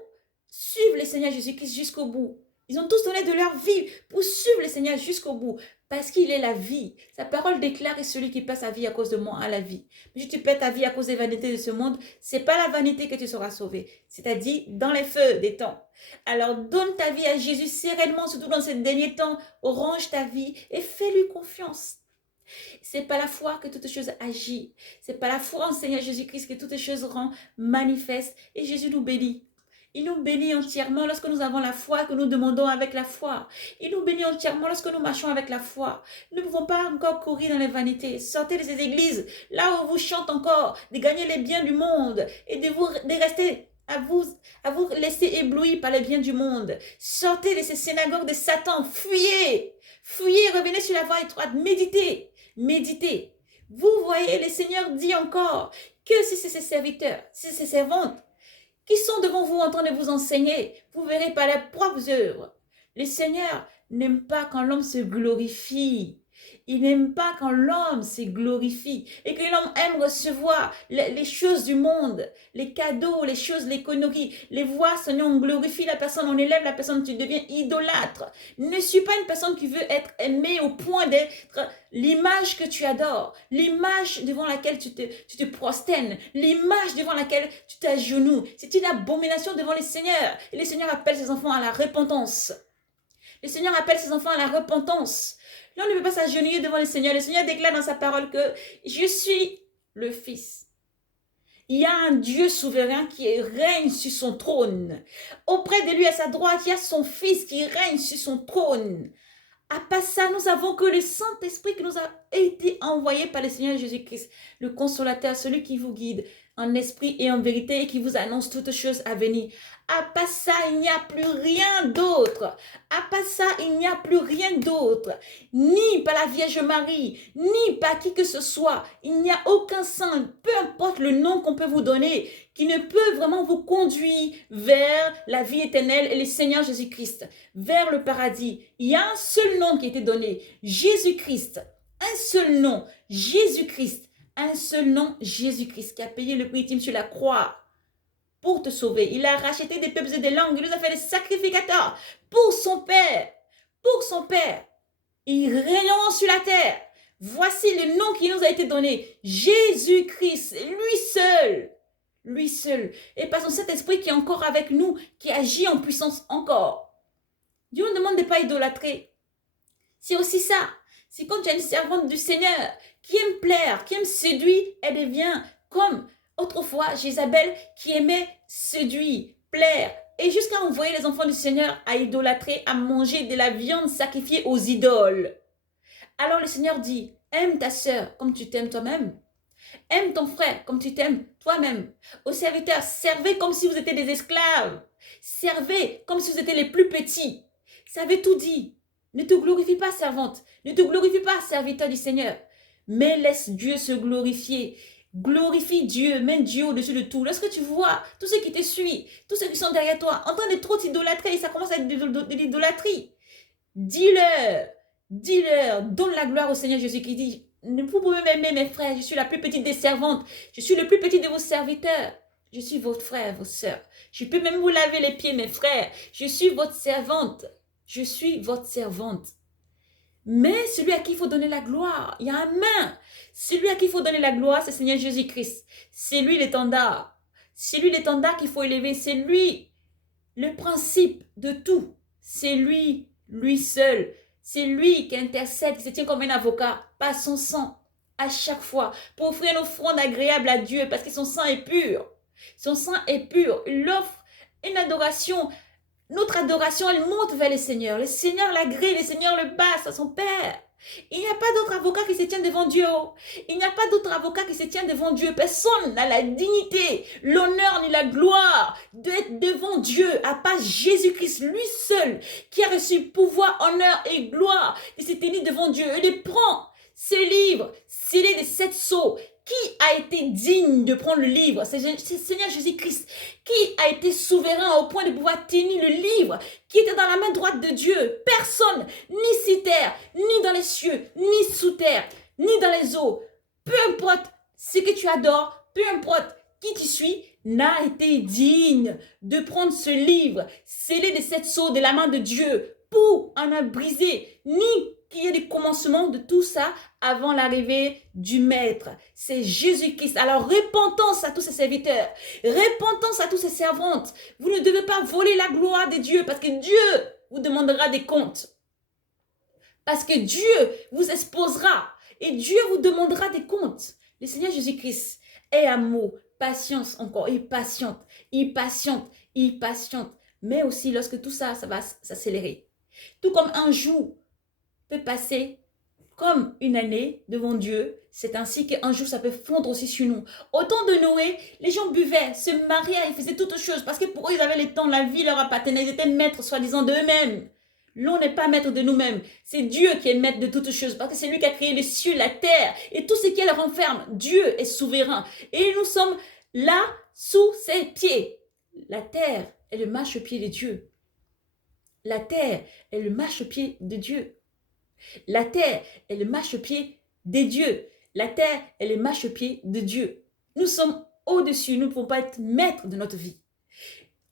suivre le Seigneur Jésus-Christ jusqu'au bout. Ils ont tous donné de leur vie pour suivre le Seigneur jusqu'au bout. Parce qu'il est la vie. Sa parole déclare et celui qui perd sa vie à cause de moi a la vie. Mais si tu perds ta vie à cause des vanités de ce monde, c'est pas la vanité que tu seras sauvé. C'est-à-dire dans les feux des temps. Alors donne ta vie à Jésus sereinement, surtout dans ces derniers temps. Range ta vie et fais-lui confiance. C'est pas la foi que toute chose agit. C'est pas la foi en Seigneur Jésus-Christ que toute chose rend manifeste. Et Jésus nous bénit. Il nous bénit entièrement lorsque nous avons la foi, que nous demandons avec la foi. Il nous bénit entièrement lorsque nous marchons avec la foi. Nous ne pouvons pas encore courir dans les vanités. Sortez de ces églises, là où vous chantez encore, de gagner les biens du monde et de rester à vous laisser éblouir par les biens du monde. Sortez de ces synagogues de Satan. Fuyez. Fuyez, revenez sur la voie étroite. Méditez. Méditez. Vous voyez, le Seigneur dit encore que si c'est ses serviteurs, si c'est ses servantes, qui sont devant vous en train de vous enseigner, vous verrez par leurs propres œuvres. Le Seigneur n'aime pas quand l'homme se glorifie. Il n'aime pas quand l'homme se glorifie et que l'homme aime recevoir les choses du monde, les cadeaux, les choses, les conneries, les voir, Seigneur, on glorifie la personne, on élève la personne, tu deviens idolâtre. Ne suis pas une personne qui veut être aimée au point d'être l'image que tu adores, l'image devant laquelle tu te prosternes, l'image devant laquelle tu t'agenouilles. C'est une abomination devant le Seigneur. Et le Seigneur appelle ses enfants à la repentance. Le Seigneur appelle ses enfants à la repentance. Là, on ne peut pas s'agenouiller devant le Seigneur. Le Seigneur déclare dans sa parole que je suis le Fils. Il y a un Dieu souverain qui règne sur son trône. Auprès de lui, à sa droite, il y a son Fils qui règne sur son trône. À part ça, nous savons que le Saint-Esprit qui nous a été envoyé par le Seigneur Jésus-Christ, le consolateur, celui qui vous guide en esprit et en vérité et qui vous annonce toutes choses à venir. À part ça, il n'y a plus rien d'autre. À part ça, il n'y a plus rien d'autre. Ni par la Vierge Marie, ni par qui que ce soit. Il n'y a aucun saint, peu importe le nom qu'on peut vous donner, qui ne peut vraiment vous conduire vers la vie éternelle et le Seigneur Jésus-Christ, vers le paradis. Il y a un seul nom qui a été donné, Jésus-Christ. Un seul nom, Jésus-Christ. Un seul nom, Jésus-Christ, qui a payé le prix ultime sur la croix pour te sauver. Il a racheté des peuples et des langues. Il nous a fait des sacrificateurs pour son Père. Pour son Père. Il règne sur la terre. Voici le nom qui nous a été donné. Jésus-Christ, lui seul. Lui seul. Et par son Saint-Esprit qui est encore avec nous, qui agit en puissance encore. Dieu nous demande de ne pas idolâtrer. C'est aussi ça. C'est quand tu es une servante du Seigneur qui aime plaire, qui aime séduire, elle devient comme autrefois Jézabel qui aimait séduire, plaire et jusqu'à envoyer les enfants du Seigneur à idolâtrer, à manger de la viande sacrifiée aux idoles. Alors le Seigneur dit, aime ta sœur comme tu t'aimes toi-même. Aime ton frère comme tu t'aimes toi-même. Aux serviteurs, servez comme si vous étiez des esclaves. Servez comme si vous étiez les plus petits. Ça veut tout dire. Ne te glorifie pas, servante. Ne te glorifie pas, serviteur du Seigneur. Mais laisse Dieu se glorifier. Glorifie Dieu, mets Dieu au-dessus de tout. Lorsque tu vois tous ceux qui te suivent, tous ceux qui sont derrière toi, en train de trop t'idolâtrer, ça commence à être de l'idolâtrie. Dis-leur, donne la gloire au Seigneur Jésus qui dit, vous pouvez m'aimer mes frères, je suis la plus petite des servantes, je suis le plus petit de vos serviteurs. Je suis votre frère, vos sœurs. Je peux même vous laver les pieds, mes frères. Je suis votre servante. Je suis votre servante. Mais celui à qui il faut donner la gloire, il y a un main. Celui à qui il faut donner la gloire, c'est Seigneur Jésus-Christ. C'est lui l'étendard. C'est lui l'étendard qu'il faut élever. C'est lui le principe de tout. C'est lui, lui seul. C'est lui qui intercède, qui se tient comme un avocat, par son sang, à chaque fois, pour offrir une offrande agréable à Dieu, parce que son sang est pur. Son sang est pur. Il offre une adoration. Notre adoration, elle monte vers le Seigneur. Le Seigneur l'agrée, le Seigneur le passe à son Père. Il n'y a pas d'autre avocat qui se tient devant Dieu. Il n'y a pas d'autre avocat qui se tient devant Dieu. Personne n'a la dignité, l'honneur ni la gloire d'être devant Dieu, à part Jésus-Christ, lui seul, qui a reçu pouvoir, honneur et gloire de se tenir devant Dieu. Il les prend. Ce livre, scellé de 7 sceaux, qui a été digne de prendre le livre? C'est Seigneur Jésus-Christ. Qui a été souverain au point de pouvoir tenir le livre qui était dans la main droite de Dieu? Personne, ni sur terre, ni dans les cieux, ni sous terre, ni dans les eaux. Peu importe ce que tu adores, peu importe qui tu suis, n'a été digne de prendre ce livre scellé de 7 sceaux de la main de Dieu pour en a brisé, ni qu'il y ait des commencements de tout ça avant l'arrivée du Maître. C'est Jésus-Christ. Alors, repentance à tous ses serviteurs. Repentance à tous ses servantes. Vous ne devez pas voler la gloire de Dieu parce que Dieu vous demandera des comptes. Parce que Dieu vous exposera et Dieu vous demandera des comptes. Le Seigneur Jésus-Christ est amour, patience encore, il patiente, il patiente, il patiente. Mais aussi lorsque tout ça, ça va s'accélérer. Tout comme un jour peut passer comme une année devant Dieu, c'est ainsi qu'un jour ça peut fondre aussi sur nous. Au temps de Noé, les gens buvaient, se mariaient, ils faisaient toutes choses parce que pour eux ils avaient le temps, la vie leur appartenait, ils étaient maîtres soi-disant d'eux-mêmes. L'on n'est pas maître de nous-mêmes, c'est Dieu qui est maître de toutes choses parce que c'est lui qui a créé les cieux, la terre et tout ce qui les renferme. Dieu est souverain et nous sommes là sous ses pieds. La terre est le marchepied de Dieu. La terre est le marchepied de Dieu. La terre est le marchepied des dieux. La terre est le marchepied de Dieu. Nous sommes au-dessus, nous ne pouvons pas être maîtres de notre vie.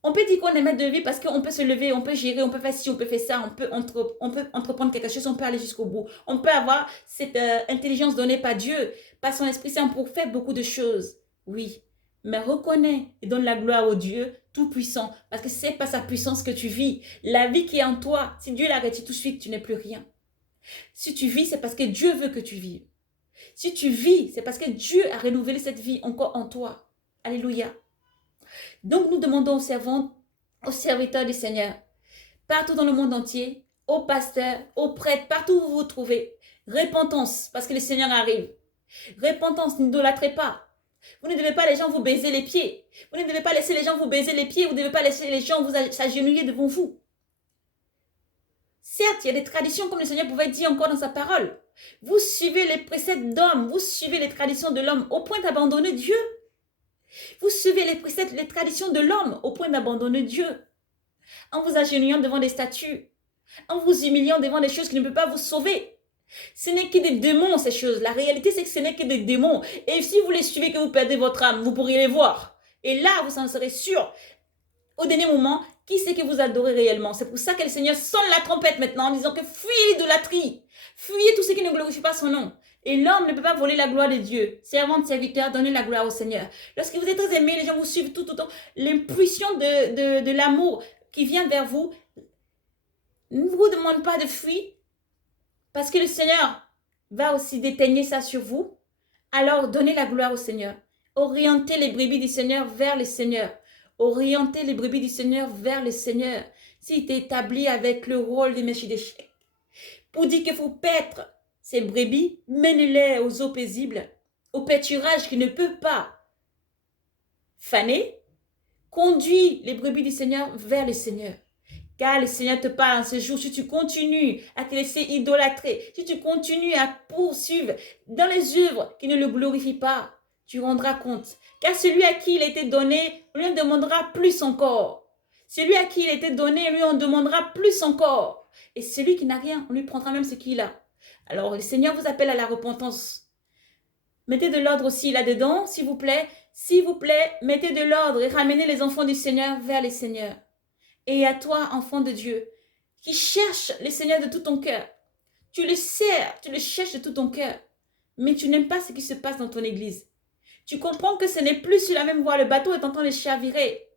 On peut dire qu'on est maître de vie parce qu'on peut se lever, on peut gérer, on peut faire ci, on peut faire ça, on peut entreprendre quelque chose, on peut aller jusqu'au bout. On peut avoir cette intelligence donnée par Dieu, par son Esprit Saint pour faire beaucoup de choses. Oui, mais reconnais et donne la gloire au Dieu Tout-Puissant parce que c'est pas sa puissance que tu vis. La vie qui est en toi, si Dieu l'arrête tout de suite, tu n'es plus rien. Si tu vis, c'est parce que Dieu veut que tu vives. Si tu vis, c'est parce que Dieu a renouvelé cette vie encore en toi. Alléluia. Donc, nous demandons aux servantes, aux serviteurs du Seigneur, partout dans le monde entier, aux pasteurs, aux prêtres, partout où vous vous trouvez, repentance, parce que le Seigneur arrive. Repentance, n'idolâtrez pas. Vous ne devez pas les gens vous baiser les pieds. Vous ne devez pas laisser les gens vous baiser les pieds. Vous ne devez pas laisser les gens vous s'agenouiller devant vous. Certes, il y a des traditions comme le Seigneur pouvait dire encore dans sa parole. Vous suivez les préceptes d'hommes, vous suivez les traditions de l'homme au point d'abandonner Dieu. Vous suivez les préceptes, les traditions de l'homme au point d'abandonner Dieu. En vous agenouillant devant des statues, en vous humiliant devant des choses qui ne peuvent pas vous sauver. Ce n'est que des démons ces choses. La réalité c'est que ce n'est que des démons. Et si vous les suivez que vous perdez votre âme, vous pourriez les voir. Et là, vous en serez sûr. Au dernier moment, qui c'est que vous adorez réellement? C'est pour ça que le Seigneur sonne la trompette maintenant en disant que fuyez l'idolâtrie. Fuyez tout ce qui ne glorifie pas son nom. Et l'homme ne peut pas voler la gloire de Dieu. Servante, serviteur, donnez la gloire au Seigneur. Lorsque vous êtes très aimé, les gens vous suivent tout autant. L'impulsion de l'amour qui vient vers vous ne vous demande pas de fuir. Parce que le Seigneur va aussi déteigner ça sur vous. Alors, donnez la gloire au Seigneur. Orientez les brebis du Seigneur vers le Seigneur. Orientez les brebis du Seigneur vers le Seigneur. S'il est établi avec le rôle de Melchizedek. Pour dire qu'il faut paître ces brebis, menez-les aux eaux paisibles, au pâturage qui ne peut pas faner. Conduis les brebis du Seigneur vers le Seigneur. Car le Seigneur te parle ce jour, si tu continues à te laisser idolâtrer, si tu continues à poursuivre dans les œuvres qui ne le glorifient pas, tu rendras compte. Car celui à qui il a été donné, on lui en demandera plus encore. Celui à qui il a été donné, lui en demandera plus encore. Et celui qui n'a rien, on lui prendra même ce qu'il a. Alors le Seigneur vous appelle à la repentance. Mettez de l'ordre aussi là-dedans, s'il vous plaît. S'il vous plaît, mettez de l'ordre et ramenez les enfants du Seigneur vers les Seigneurs. Et à toi, enfant de Dieu, qui cherche le Seigneur de tout ton cœur. Tu le sers, tu le cherches de tout ton cœur. Mais tu n'aimes pas ce qui se passe dans ton église. Tu comprends que ce n'est plus sur la même voie. Le bateau est en train de chavirer.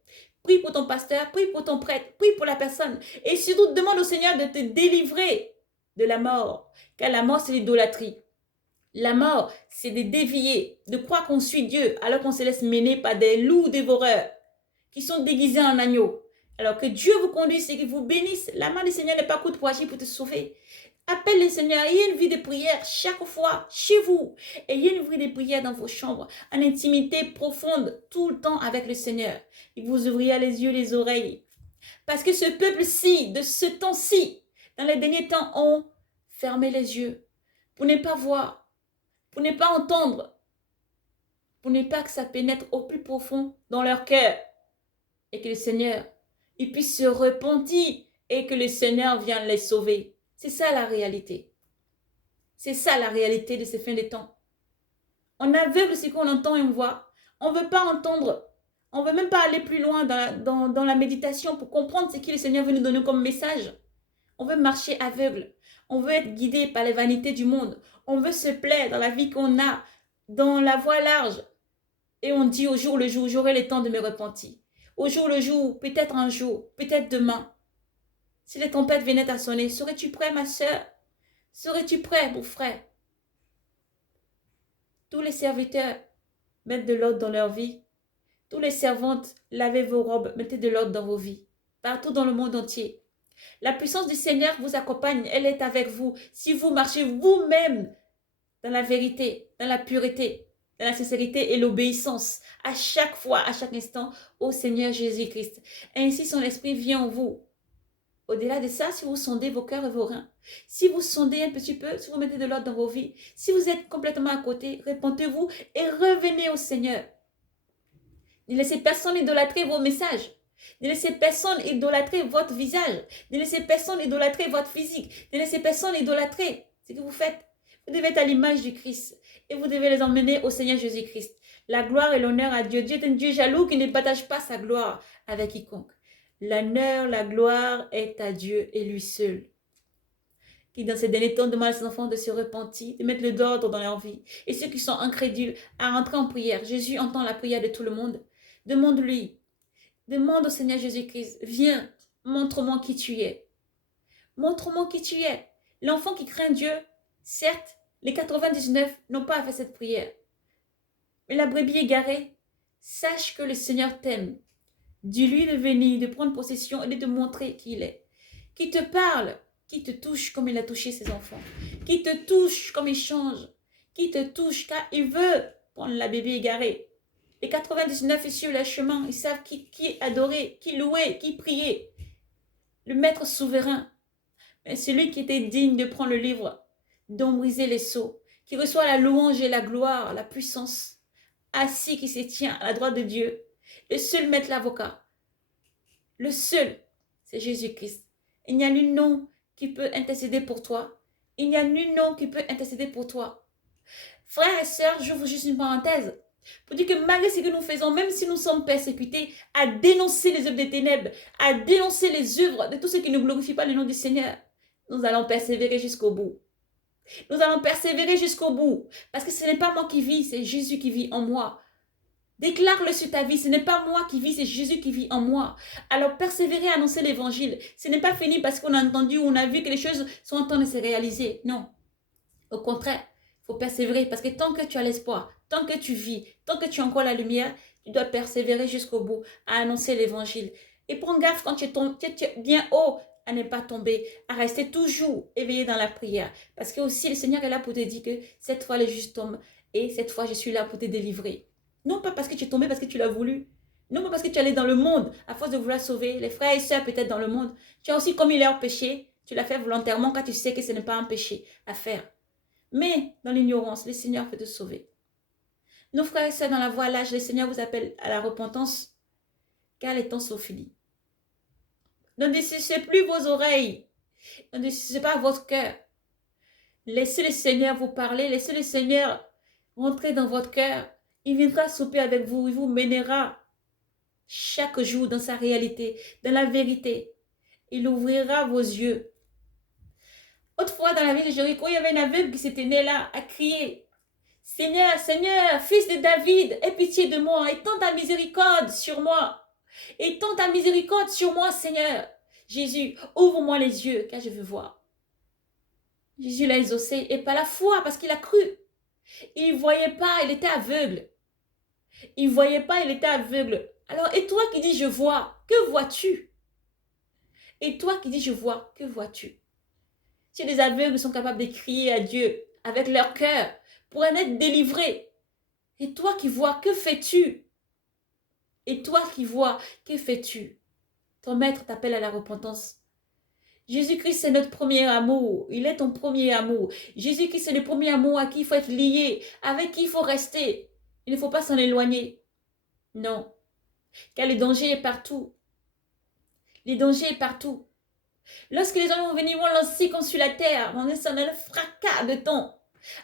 Prie pour ton pasteur, prie pour ton prêtre, prie pour la personne. Et surtout, demande au Seigneur de te délivrer de la mort. Car la mort, c'est l'idolâtrie. La mort, c'est de dévier, de croire qu'on suit Dieu alors qu'on se laisse mener par des loups dévoreurs qui sont déguisés en agneaux. Alors que Dieu vous conduise et qu'il vous bénisse. La main du Seigneur n'est pas courte pour agir, pour te sauver. Appelle le Seigneur. Ayez une vie de prière chaque fois chez vous. Ayez une vie de prière dans vos chambres. En intimité profonde tout le temps avec le Seigneur. Et vous ouvriez les yeux, les oreilles. Parce que ce peuple-ci, de ce temps-ci, dans les derniers temps, ont fermé les yeux pour ne pas voir pour ne pas entendre, pour ne pas que ça pénètre au plus profond dans leur cœur et que le Seigneur, il puisse se repentir et que le Seigneur vienne les sauver. C'est ça la réalité. C'est ça la réalité de ces fins de temps. On aveugle ce qu'on entend et on voit. On ne veut pas entendre. On ne veut même pas aller plus loin dans la méditation pour comprendre ce que le Seigneur veut nous donner comme message. On veut marcher aveugle. On veut être guidé par les vanités du monde. On veut se plaire dans la vie qu'on a, dans la voie large. Et on dit au jour le jour, j'aurai le temps de me repentir. Au jour le jour, peut-être un jour, peut-être demain. Si les tempêtes venaient à sonner, serais-tu prêt, ma soeur? Serais-tu prêt, mon frère? Tous les serviteurs mettent de l'ordre dans leur vie. Tous les servantes, lavez vos robes, mettez de l'ordre dans vos vies. Partout dans le monde entier. La puissance du Seigneur vous accompagne, elle est avec vous. Si vous marchez vous-même dans la vérité, dans la pureté, dans la sincérité et l'obéissance, à chaque fois, à chaque instant, au Seigneur Jésus-Christ. Ainsi, son esprit vient en vous. Au-delà de ça, si vous sondez vos cœurs et vos reins, si vous sondez un petit peu, si vous mettez de l'ordre dans vos vies, si vous êtes complètement à côté, répentez-vous et revenez au Seigneur. Ne laissez personne idolâtrer vos messages. Ne laissez personne idolâtrer votre visage. Ne laissez personne idolâtrer votre physique. Ne laissez personne idolâtrer ce que vous faites. Vous devez être à l'image du Christ et vous devez les emmener au Seigneur Jésus-Christ. La gloire et l'honneur à Dieu. Dieu est un Dieu jaloux qui ne partage pas sa gloire avec quiconque. L'honneur, la gloire est à Dieu et lui seul. Qui dans ces derniers temps demande à ses enfants de se repentir, de mettre l'ordre dans leur vie. Et ceux qui sont incrédules à rentrer en prière. Jésus entend la prière de tout le monde. Demande-lui. Demande au Seigneur Jésus-Christ. Viens, montre-moi qui tu es. Montre-moi qui tu es. L'enfant qui craint Dieu, certes, les 99 n'ont pas fait cette prière. Mais la brebis égarée, sache que le Seigneur t'aime. Dis-lui de venir, de prendre possession et de te montrer qui il est. Qui te parle, qui te touche comme il a touché ses enfants. Qui te touche comme il change. Qui te touche car il veut prendre la bébé égarée. Les 99 sur le chemin, ils savent qui adorer, qui louer, qui prier. Le maître souverain. Mais celui qui était digne de prendre le livre, dont briser les sceaux, qui reçoit la louange et la gloire, la puissance, assis qui se tient à la droite de Dieu. Le seul maître l'avocat. Le seul, c'est Jésus-Christ. Il n'y a nul nom qui peut intercéder pour toi. Il n'y a nul nom qui peut intercéder pour toi. Frères et sœurs, j'ouvre juste une parenthèse pour dire que malgré ce que nous faisons, même si nous sommes persécutés, à dénoncer les œuvres des ténèbres, à dénoncer les œuvres de tous ceux qui ne glorifient pas le nom du Seigneur, nous allons persévérer jusqu'au bout. Nous allons persévérer jusqu'au bout. Parce que ce n'est pas moi qui vis, c'est Jésus qui vit en moi. Déclare-le sur ta vie. Ce n'est pas moi qui vis, c'est Jésus qui vit en moi. Alors persévérer à annoncer l'évangile. Ce n'est pas fini parce qu'on a entendu ou on a vu que les choses sont en train de se réaliser. Non. Au contraire, il faut persévérer parce que tant que tu as l'espoir, tant que tu vis, tant que tu as encore la lumière, tu dois persévérer jusqu'au bout à annoncer l'évangile. Et prends gaffe quand tu es bien haut à ne pas tomber, à rester toujours éveillé dans la prière. Parce que aussi le Seigneur est là pour te dire que cette fois les justes tombent et cette fois je suis là pour te délivrer. Non pas parce que tu es tombé, parce que tu l'as voulu. Non pas parce que tu es allé dans le monde à force de vouloir sauver les frères et sœurs peut-être dans le monde. Tu as aussi commis leur péché. Tu l'as fait volontairement quand tu sais que ce n'est pas un péché à faire. Mais dans l'ignorance, le Seigneur peut te sauver. Nos frères et sœurs dans la voie lâche, le Seigneur vous appelle à la repentance car les temps sont finis. Ne décissez plus vos oreilles. Ne décissez pas votre cœur. Laissez le Seigneur vous parler. Laissez le Seigneur rentrer dans votre cœur. Il viendra souper avec vous. Il vous mènera chaque jour dans sa réalité, dans la vérité. Il ouvrira vos yeux. Autrefois, dans la ville de Jéricho, il y avait un aveugle qui s'était né là à crier. Seigneur, Seigneur, fils de David, aie pitié de moi. Étends ta miséricorde sur moi. Étends ta miséricorde sur moi, Seigneur. Jésus, ouvre-moi les yeux, car je veux voir. Jésus l'a exaucé, et par la foi, parce qu'il a cru. Il ne voyait pas, il était aveugle. Il ne voyait pas, il était aveugle. Alors, et toi qui dis je vois, que vois-tu? Et toi qui dis je vois, que vois-tu? Si les aveugles sont capables de crier à Dieu avec leur cœur pour en être délivrés, et toi qui vois, que fais-tu? Et toi qui vois, que fais-tu? Ton maître t'appelle à la repentance. Jésus-Christ, c'est notre premier amour. Il est ton premier amour. Jésus-Christ, c'est le premier amour à qui il faut être lié, avec qui il faut rester. Il ne faut pas s'en éloigner. Non. Car le danger est partout. Le danger est partout. Lorsque les hommes vont venir, vont lancer comme sur la terre, on est dans le fracas de temps.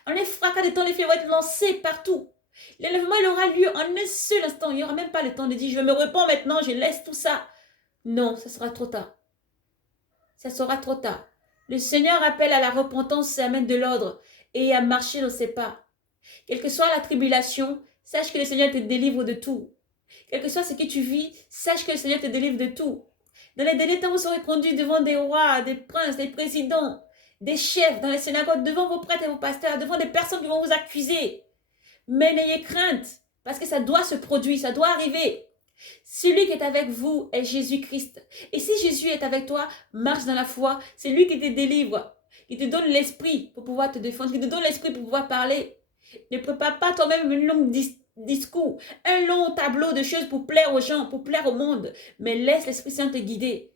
En un fracas de temps, les filles vont être lancées partout. L'enlèvement, il aura lieu en un seul instant. Il n'y aura même pas le temps de dire, je vais me repens maintenant, je laisse tout ça. Non, ça sera trop tard. Ça sera trop tard. Le Seigneur appelle à la repentance et amène de l'ordre et à marcher dans ses pas. Quelle que soit la tribulation, sache que le Seigneur te délivre de tout. Quel que soit ce que tu vis, sache que le Seigneur te délivre de tout. Dans les derniers temps, vous serez conduits devant des rois, des princes, des présidents, des chefs, dans les synagogues, devant vos prêtres et vos pasteurs, devant des personnes qui vont vous accuser. Mais n'ayez crainte, parce que ça doit se produire, ça doit arriver. Celui qui est avec vous est Jésus-Christ. Et si Jésus est avec toi, marche dans la foi. C'est lui qui te délivre, qui te donne l'esprit pour pouvoir te défendre, qui te donne l'esprit pour pouvoir parler. Ne prépare pas toi-même une longue discours, un long tableau de choses pour plaire aux gens, pour plaire au monde. Mais laisse l'Esprit Saint te guider.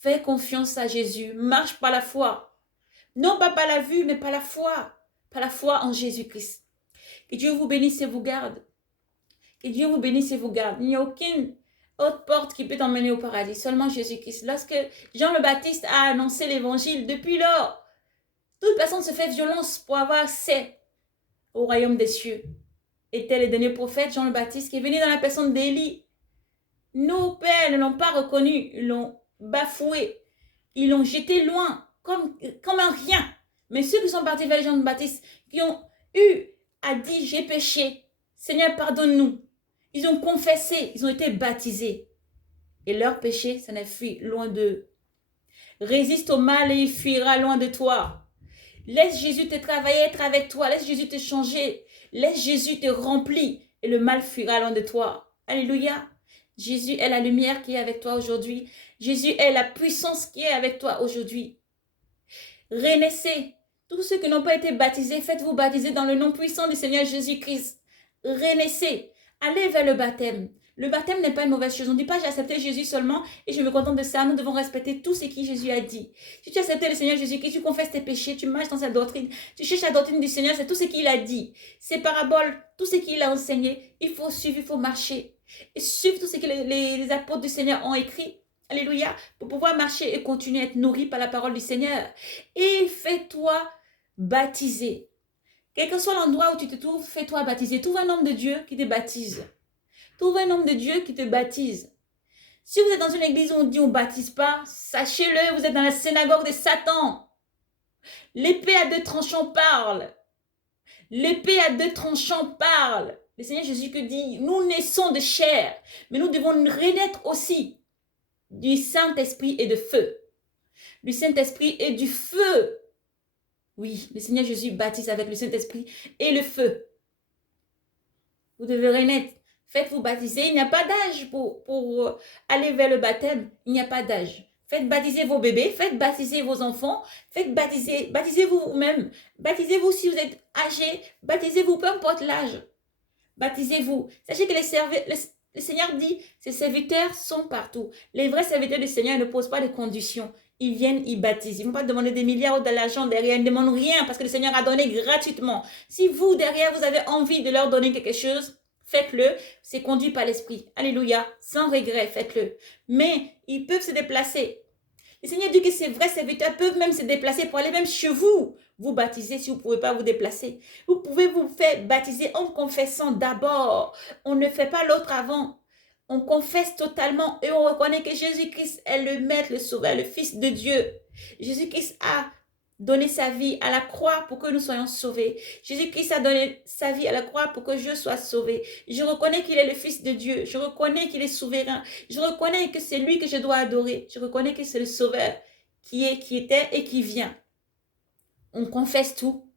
Fais confiance à Jésus. Marche par la foi. Non pas par la vue, mais par la foi. Par la foi en Jésus-Christ. Que Dieu vous bénisse et vous garde. Que Dieu vous bénisse et vous garde. Il n'y a aucune autre porte qui peut t'emmener au paradis. Seulement Jésus-Christ. Lorsque Jean le Baptiste a annoncé l'évangile, depuis lors, toute personne se fait violence pour avoir accès au royaume des cieux. Était le dernier prophète, Jean le Baptiste, qui est venu dans la personne d'Élie. Nos pères ne l'ont pas reconnu, ils l'ont bafoué, ils l'ont jeté loin, comme un rien. Mais ceux qui sont partis vers Jean le Baptiste, qui ont eu à dire, j'ai péché, Seigneur, pardonne-nous. Ils ont confessé, ils ont été baptisés. Et leur péché, ça n'a fui loin d'eux. Résiste au mal et il fuira loin de toi. Laisse Jésus te travailler, être avec toi. Laisse Jésus te changer. Laisse Jésus te remplir et le mal fuira loin de toi. Alléluia. Jésus est la lumière qui est avec toi aujourd'hui. Jésus est la puissance qui est avec toi aujourd'hui. Renaissez. Tous ceux qui n'ont pas été baptisés, faites-vous baptiser dans le nom puissant du Seigneur Jésus-Christ. Renaissez. Allez vers le baptême. Le baptême n'est pas une mauvaise chose. On ne dit pas j'ai accepté Jésus seulement et je me contente de ça. Nous devons respecter tout ce que Jésus a dit. Si tu as accepté le Seigneur Jésus, que tu confesses tes péchés, tu marches dans sa doctrine, tu cherches la doctrine du Seigneur, c'est tout ce qu'il a dit. Ses paraboles, tout ce qu'il a enseigné, il faut suivre, il faut marcher. Et suivre tout ce que les apôtres du Seigneur ont écrit. Alléluia. Pour pouvoir marcher et continuer à être nourri par la parole du Seigneur. Et fais-toi baptiser. Quel que soit l'endroit où tu te trouves, fais-toi baptiser. Trouve un homme de Dieu qui te baptise. Trouve un homme de Dieu qui te baptise. Si vous êtes dans une église où on dit on ne baptise pas, sachez-le, vous êtes dans la synagogue de Satan. L'épée à deux tranchants parle. L'épée à deux tranchants parle. Le Seigneur Jésus que dit, nous naissons de chair, mais nous devons renaître aussi du Saint-Esprit et de feu. Du Saint-Esprit et du feu. Oui, le Seigneur Jésus baptise avec le Saint-Esprit et le feu. Vous devez renaître. Faites-vous baptiser. Il n'y a pas d'âge pour aller vers le baptême. Il n'y a pas d'âge. Faites baptiser vos bébés. Faites baptiser vos enfants. Faites baptiser. Baptisez-vous vous-même. Baptisez-vous si vous êtes âgé. Baptisez-vous, peu importe l'âge. Baptisez-vous. Sachez que le Seigneur dit, ses serviteurs sont partout. Les vrais serviteurs du Seigneur ne posent pas de conditions. Ils viennent, ils baptisent. Ils ne vont pas demander des milliards ou de l'argent derrière. Ils ne demandent rien parce que le Seigneur a donné gratuitement. Si vous, derrière, vous avez envie de leur donner quelque chose, faites-le. C'est conduit par l'Esprit. Alléluia. Sans regret, faites-le. Mais ils peuvent se déplacer. Le Seigneur dit que ces vrais serviteurs peuvent même se déplacer pour aller même chez vous. Vous baptiser si vous ne pouvez pas vous déplacer. Vous pouvez vous faire baptiser en confessant d'abord. On ne fait pas l'autre avant. On confesse totalement et on reconnaît que Jésus-Christ est le Maître, le Sauveur, le Fils de Dieu. Jésus-Christ a donné sa vie à la croix pour que nous soyons sauvés. Jésus-Christ a donné sa vie à la croix pour que je sois sauvé. Je reconnais qu'il est le Fils de Dieu. Je reconnais qu'il est souverain. Je reconnais que c'est lui que je dois adorer. Je reconnais que c'est le Sauveur qui était et qui vient. On confesse tout.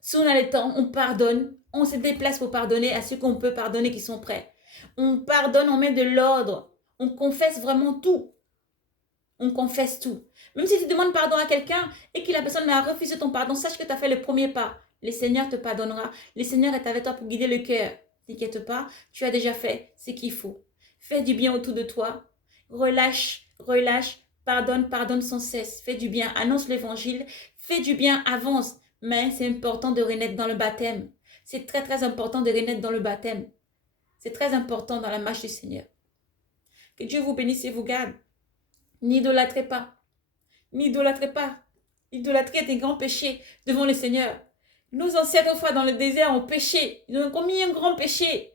Si on a le temps, on pardonne. On se déplace pour pardonner à ceux qu'on peut pardonner qui sont prêts. On pardonne, on met de l'ordre. On confesse vraiment tout. On confesse tout. Même si tu demandes pardon à quelqu'un et que la personne a refusé ton pardon, sache que tu as fait le premier pas. Le Seigneur te pardonnera. Le Seigneur est avec toi pour guider le cœur. T'inquiète pas, tu as déjà fait ce qu'il faut. Fais du bien autour de toi. Relâche, relâche, Pardonne, pardonne sans cesse. Fais du bien, annonce l'évangile. Fais du bien, avance. Mais c'est important de renaître dans le baptême. C'est très, très important de renaître dans le baptême. C'est très important dans la marche du Seigneur. Que Dieu vous bénisse et vous garde. N'idolâtrez pas. N'idolâtrez pas. L'idolâtrie est un grand péché devant le Seigneur. Nos ancêtres, fois dans le désert, ont péché. Ils ont commis un grand péché.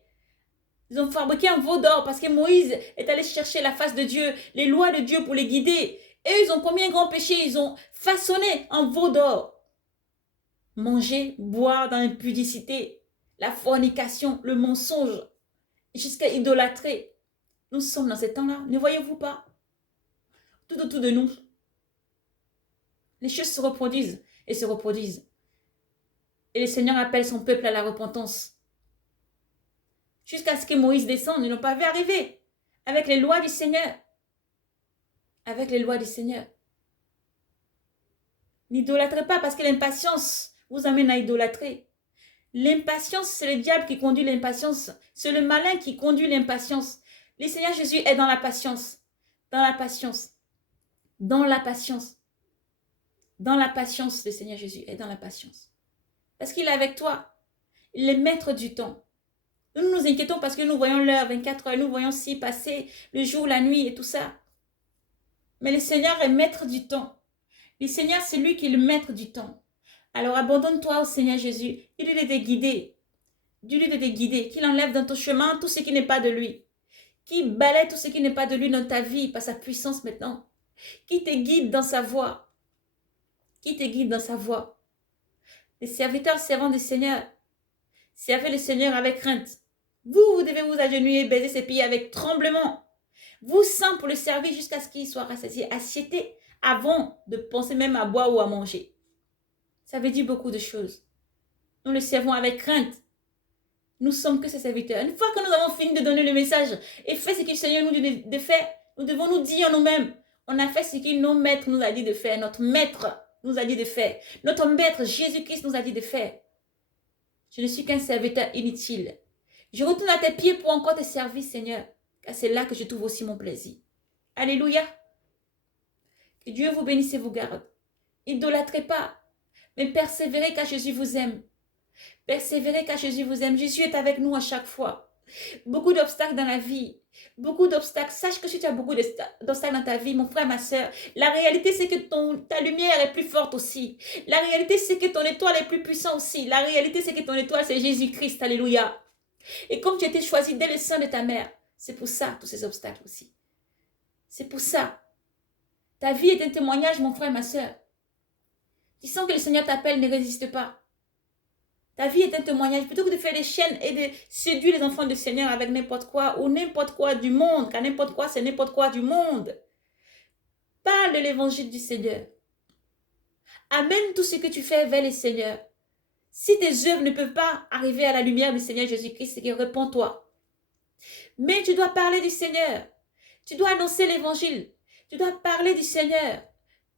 Ils ont fabriqué un veau d'or parce que Moïse est allé chercher la face de Dieu, les lois de Dieu pour les guider. Et ils ont commis un grand péché. Ils ont façonné un veau d'or. Manger, boire dans l'impudicité, la fornication, le mensonge, jusqu'à idolâtrer. Nous sommes dans ces temps-là. Ne voyez-vous pas? Tout autour de nous. Les choses se reproduisent et se reproduisent. Et le Seigneur appelle son peuple à la repentance. Jusqu'à ce que Moïse descende, ils n'ont pas vu arriver. Avec les lois du Seigneur. Avec les lois du Seigneur. N'idolâtrez pas parce que l'impatience vous amène à idolâtrer. L'impatience, c'est le diable qui conduit l'impatience. C'est le malin qui conduit l'impatience. Le Seigneur Jésus est dans la patience. Dans la patience. Dans la patience. Dans la patience, le Seigneur Jésus est dans la patience. Parce qu'il est avec toi. Il est maître du temps. Nous nous inquiétons parce que nous voyons l'heure, 24 heures, nous voyons si passer le jour, la nuit et tout ça. Mais le Seigneur est maître du temps. Le Seigneur, c'est lui qui est le maître du temps. Alors abandonne-toi au Seigneur Jésus. Il est de te guider. Dis-lui de te guider. Qu'il enlève dans ton chemin tout ce qui n'est pas de lui. Qu'il balaie tout ce qui n'est pas de lui dans ta vie par sa puissance maintenant. Qu'il te guide dans sa voie. Qu'il te guide dans sa voie. Les serviteurs servants du Seigneur. Servez le Seigneur avec crainte. Vous devez vous agenouiller et baiser ses pieds avec tremblement. Vous saint pour le servir jusqu'à ce qu'il soit rassasié, assiété, avant de penser même à boire ou à manger. Ça veut dire beaucoup de choses. Nous le servons avec crainte. Nous sommes que ses serviteurs. Une fois que nous avons fini de donner le message et fait ce que le Seigneur nous dit de faire, nous devons nous dire nous-mêmes, on a fait ce que nos maîtres nous a dit de faire. Notre maître nous a dit de faire. Notre maître Jésus-Christ nous a dit de faire. Je ne suis qu'un serviteur inutile. Je retourne à tes pieds pour encore te servir, Seigneur, car c'est là que je trouve aussi mon plaisir. Alléluia. Que Dieu vous bénisse et vous garde. Idolâtrez pas, mais persévérez car Jésus vous aime. Persévérez car Jésus vous aime. Jésus est avec nous à chaque fois. Beaucoup d'obstacles dans la vie. Beaucoup d'obstacles. Sache que si tu as beaucoup d'obstacles dans ta vie, mon frère, ma soeur, la réalité c'est que ta lumière est plus forte aussi. La réalité c'est que ton étoile est plus puissante aussi. La réalité c'est que ton étoile c'est Jésus-Christ. Alléluia. Et comme tu as été choisi dès le sein de ta mère, c'est pour ça, tous ces obstacles aussi. C'est pour ça. Ta vie est un témoignage, mon frère, ma soeur. Tu sens que le Seigneur t'appelle, ne résiste pas. Ta vie est un témoignage. Plutôt que de faire des chaînes et de séduire les enfants du Seigneur avec n'importe quoi ou n'importe quoi du monde, car n'importe quoi, c'est n'importe quoi du monde. Parle de l'évangile du Seigneur. Amène tout ce que tu fais vers le Seigneur. Si tes œuvres ne peuvent pas arriver à la lumière du Seigneur Jésus-Christ, c'est que réponds-toi. Mais tu dois parler du Seigneur. Tu dois annoncer l'évangile. Tu dois parler du Seigneur.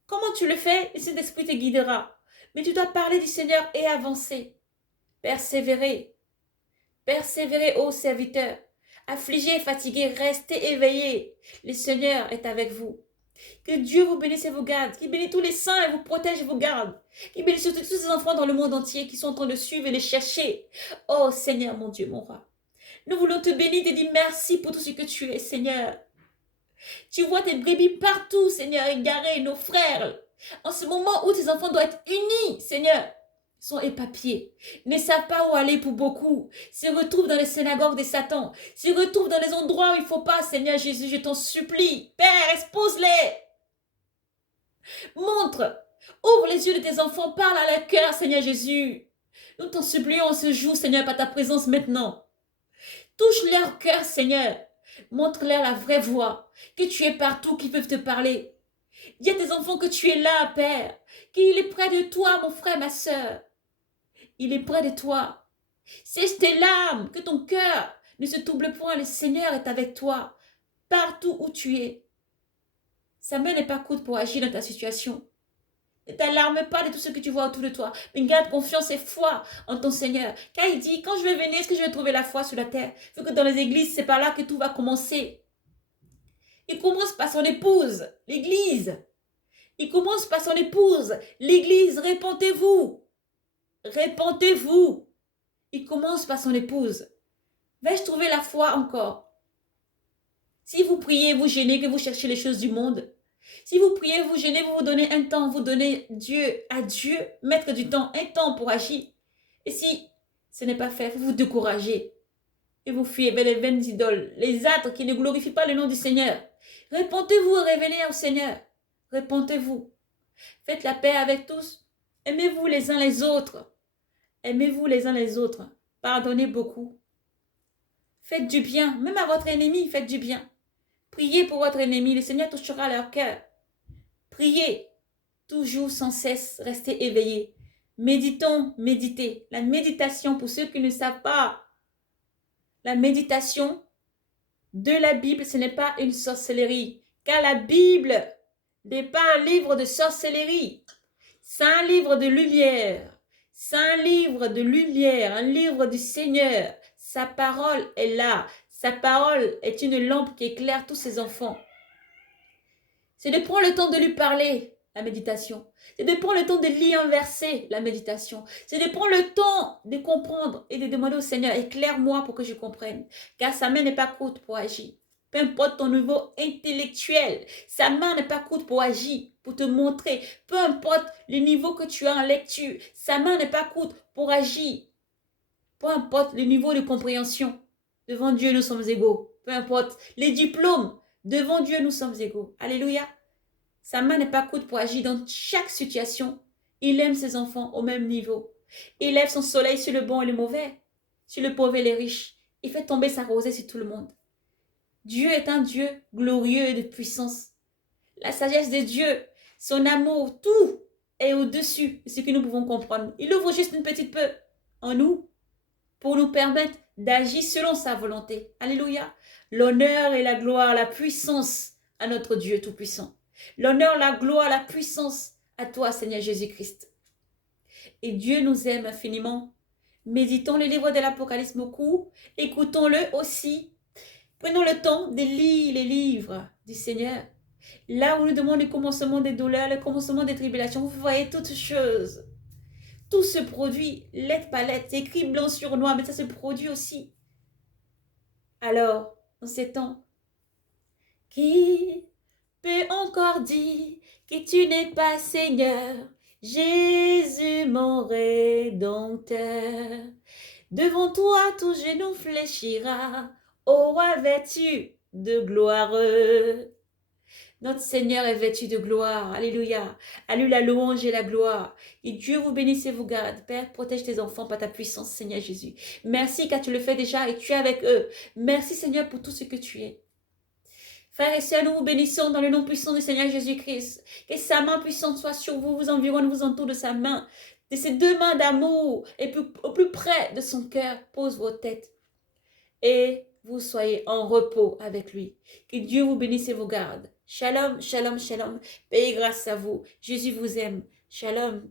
Comment tu le fais? Le Saint-Esprit te guidera. Mais tu dois parler du Seigneur et avancer. Persévérer. Persévérez, ô serviteurs. Affligés et fatigués, restez éveillés. Le Seigneur est avec vous. Que Dieu vous bénisse et vous garde. Qu'il bénisse tous les saints et vous protège et vous garde. Qu'il bénisse surtout tous ces enfants dans le monde entier qui sont en train de suivre et les chercher. Oh Seigneur, mon Dieu, mon roi. Nous voulons te bénir et te dire merci pour tout ce que tu es, Seigneur. Tu vois tes brebis partout, Seigneur, égarés, nos frères. En ce moment où tes enfants doivent être unis, Seigneur, sont éparpillés, ne savent pas où aller pour beaucoup, se retrouvent dans les synagogues de Satan, se retrouvent dans les endroits où il ne faut pas, Seigneur Jésus, je t'en supplie. Père, expose-les. Montre, ouvre les yeux de tes enfants, parle à leur cœur, Seigneur Jésus. Nous t'en supplions ce jour, Seigneur, par ta présence maintenant. Touche leur cœur, Seigneur. Montre-leur la vraie voie, que tu es partout, qu'ils peuvent te parler. Dis à tes enfants que tu es là, Père, qu'il est près de toi, mon frère, ma soeur. Il est près de toi. Sèche tes larmes, que ton cœur ne se trouble point. Le Seigneur est avec toi, partout où tu es. Sa main n'est pas courte pour agir dans ta situation. Ne t'alarme pas de tout ce que tu vois autour de toi, mais garde confiance et foi en ton Seigneur. Car il dit, quand je vais venir, est-ce que je vais trouver la foi sur la terre? Il faut que dans les églises, c'est par là que tout va commencer. Il commence par son épouse, l'Église. Il commence par son épouse, l'Église. Répentez-vous. Répentez-vous. Il commence par son épouse. Vais-je trouver la foi encore? Si vous priez, vous gênez, que vous cherchez les choses du monde. Si vous priez, vous gênez, vous vous donnez un temps, vous donnez à Dieu, mettre du temps, un temps pour agir. Et si ce n'est pas fait, vous vous découragez. Et vous fuyez vers les vaines idoles, les âtres qui ne glorifient pas le nom du Seigneur. Répentez-vous et revenez au Seigneur. Répentez-vous. Faites la paix avec tous. Aimez-vous les uns les autres. Aimez-vous les uns les autres. Pardonnez beaucoup. Faites du bien. Même à votre ennemi, faites du bien. Priez pour votre ennemi. Le Seigneur touchera leur cœur. Priez. Toujours sans cesse. Restez éveillés. Méditons, méditez. La méditation, pour ceux qui ne savent pas, la méditation de la Bible, ce n'est pas une sorcellerie. Car la Bible n'est pas un livre de sorcellerie. C'est un livre de lumière. C'est un livre de lumière, un livre du Seigneur. Sa parole est là. Sa parole est une lampe qui éclaire tous ses enfants. C'est de prendre le temps de lui parler, la méditation. C'est de prendre le temps de lire un verset, la méditation. C'est de prendre le temps de comprendre et de demander au Seigneur, éclaire-moi pour que je comprenne. Car sa main n'est pas courte pour agir. Peu importe ton niveau intellectuel, sa main n'est pas courte pour agir, pour te montrer. Peu importe le niveau que tu as en lecture, sa main n'est pas courte pour agir. Peu importe le niveau de compréhension, devant Dieu nous sommes égaux. Peu importe les diplômes, devant Dieu nous sommes égaux. Alléluia. Sa main n'est pas courte pour agir dans chaque situation. Il aime ses enfants au même niveau. Il lève son soleil sur le bon et le mauvais, sur le pauvre et les riches. Il fait tomber sa rosée sur tout le monde. Dieu est un Dieu glorieux et de puissance. La sagesse de Dieu, son amour, tout est au-dessus de ce que nous pouvons comprendre. Il ouvre juste une petite peu en nous pour nous permettre d'agir selon sa volonté. Alléluia. L'honneur et la gloire, la puissance à notre Dieu tout-puissant. L'honneur, la gloire, la puissance à toi, Seigneur Jésus-Christ. Et Dieu nous aime infiniment. Méditons le livre de l'Apocalypse beaucoup. Écoutons-le aussi. Prenons le temps de lire les livres du Seigneur. Là où nous demandons le commencement des douleurs, le commencement des tribulations, vous voyez toutes choses. Tout se produit, lettre par lettre, c'est écrit blanc sur noir, mais ça se produit aussi. Alors, en ces temps, qui peut encore dire que tu n'es pas Seigneur, Jésus mon Rédempteur? Devant toi, tout genou fléchira, ô roi vêtu de gloire. Notre Seigneur est vêtu de gloire. Alléluia. À lui la louange et la gloire. Et Dieu vous bénisse et vous garde. Père, protège tes enfants par ta puissance, Seigneur Jésus. Merci car tu le fais déjà et tu es avec eux. Merci Seigneur pour tout ce que tu es. Frères et sœurs, nous vous bénissons dans le nom puissant du Seigneur Jésus-Christ. Que sa main puissante soit sur vous, vous environne, vous entoure de sa main. De ses deux mains d'amour et au plus près de son cœur, pose vos têtes. Et vous soyez en repos avec lui. Que Dieu vous bénisse et vous garde. Shalom, shalom, shalom. Paix et grâce à vous. Jésus vous aime. Shalom.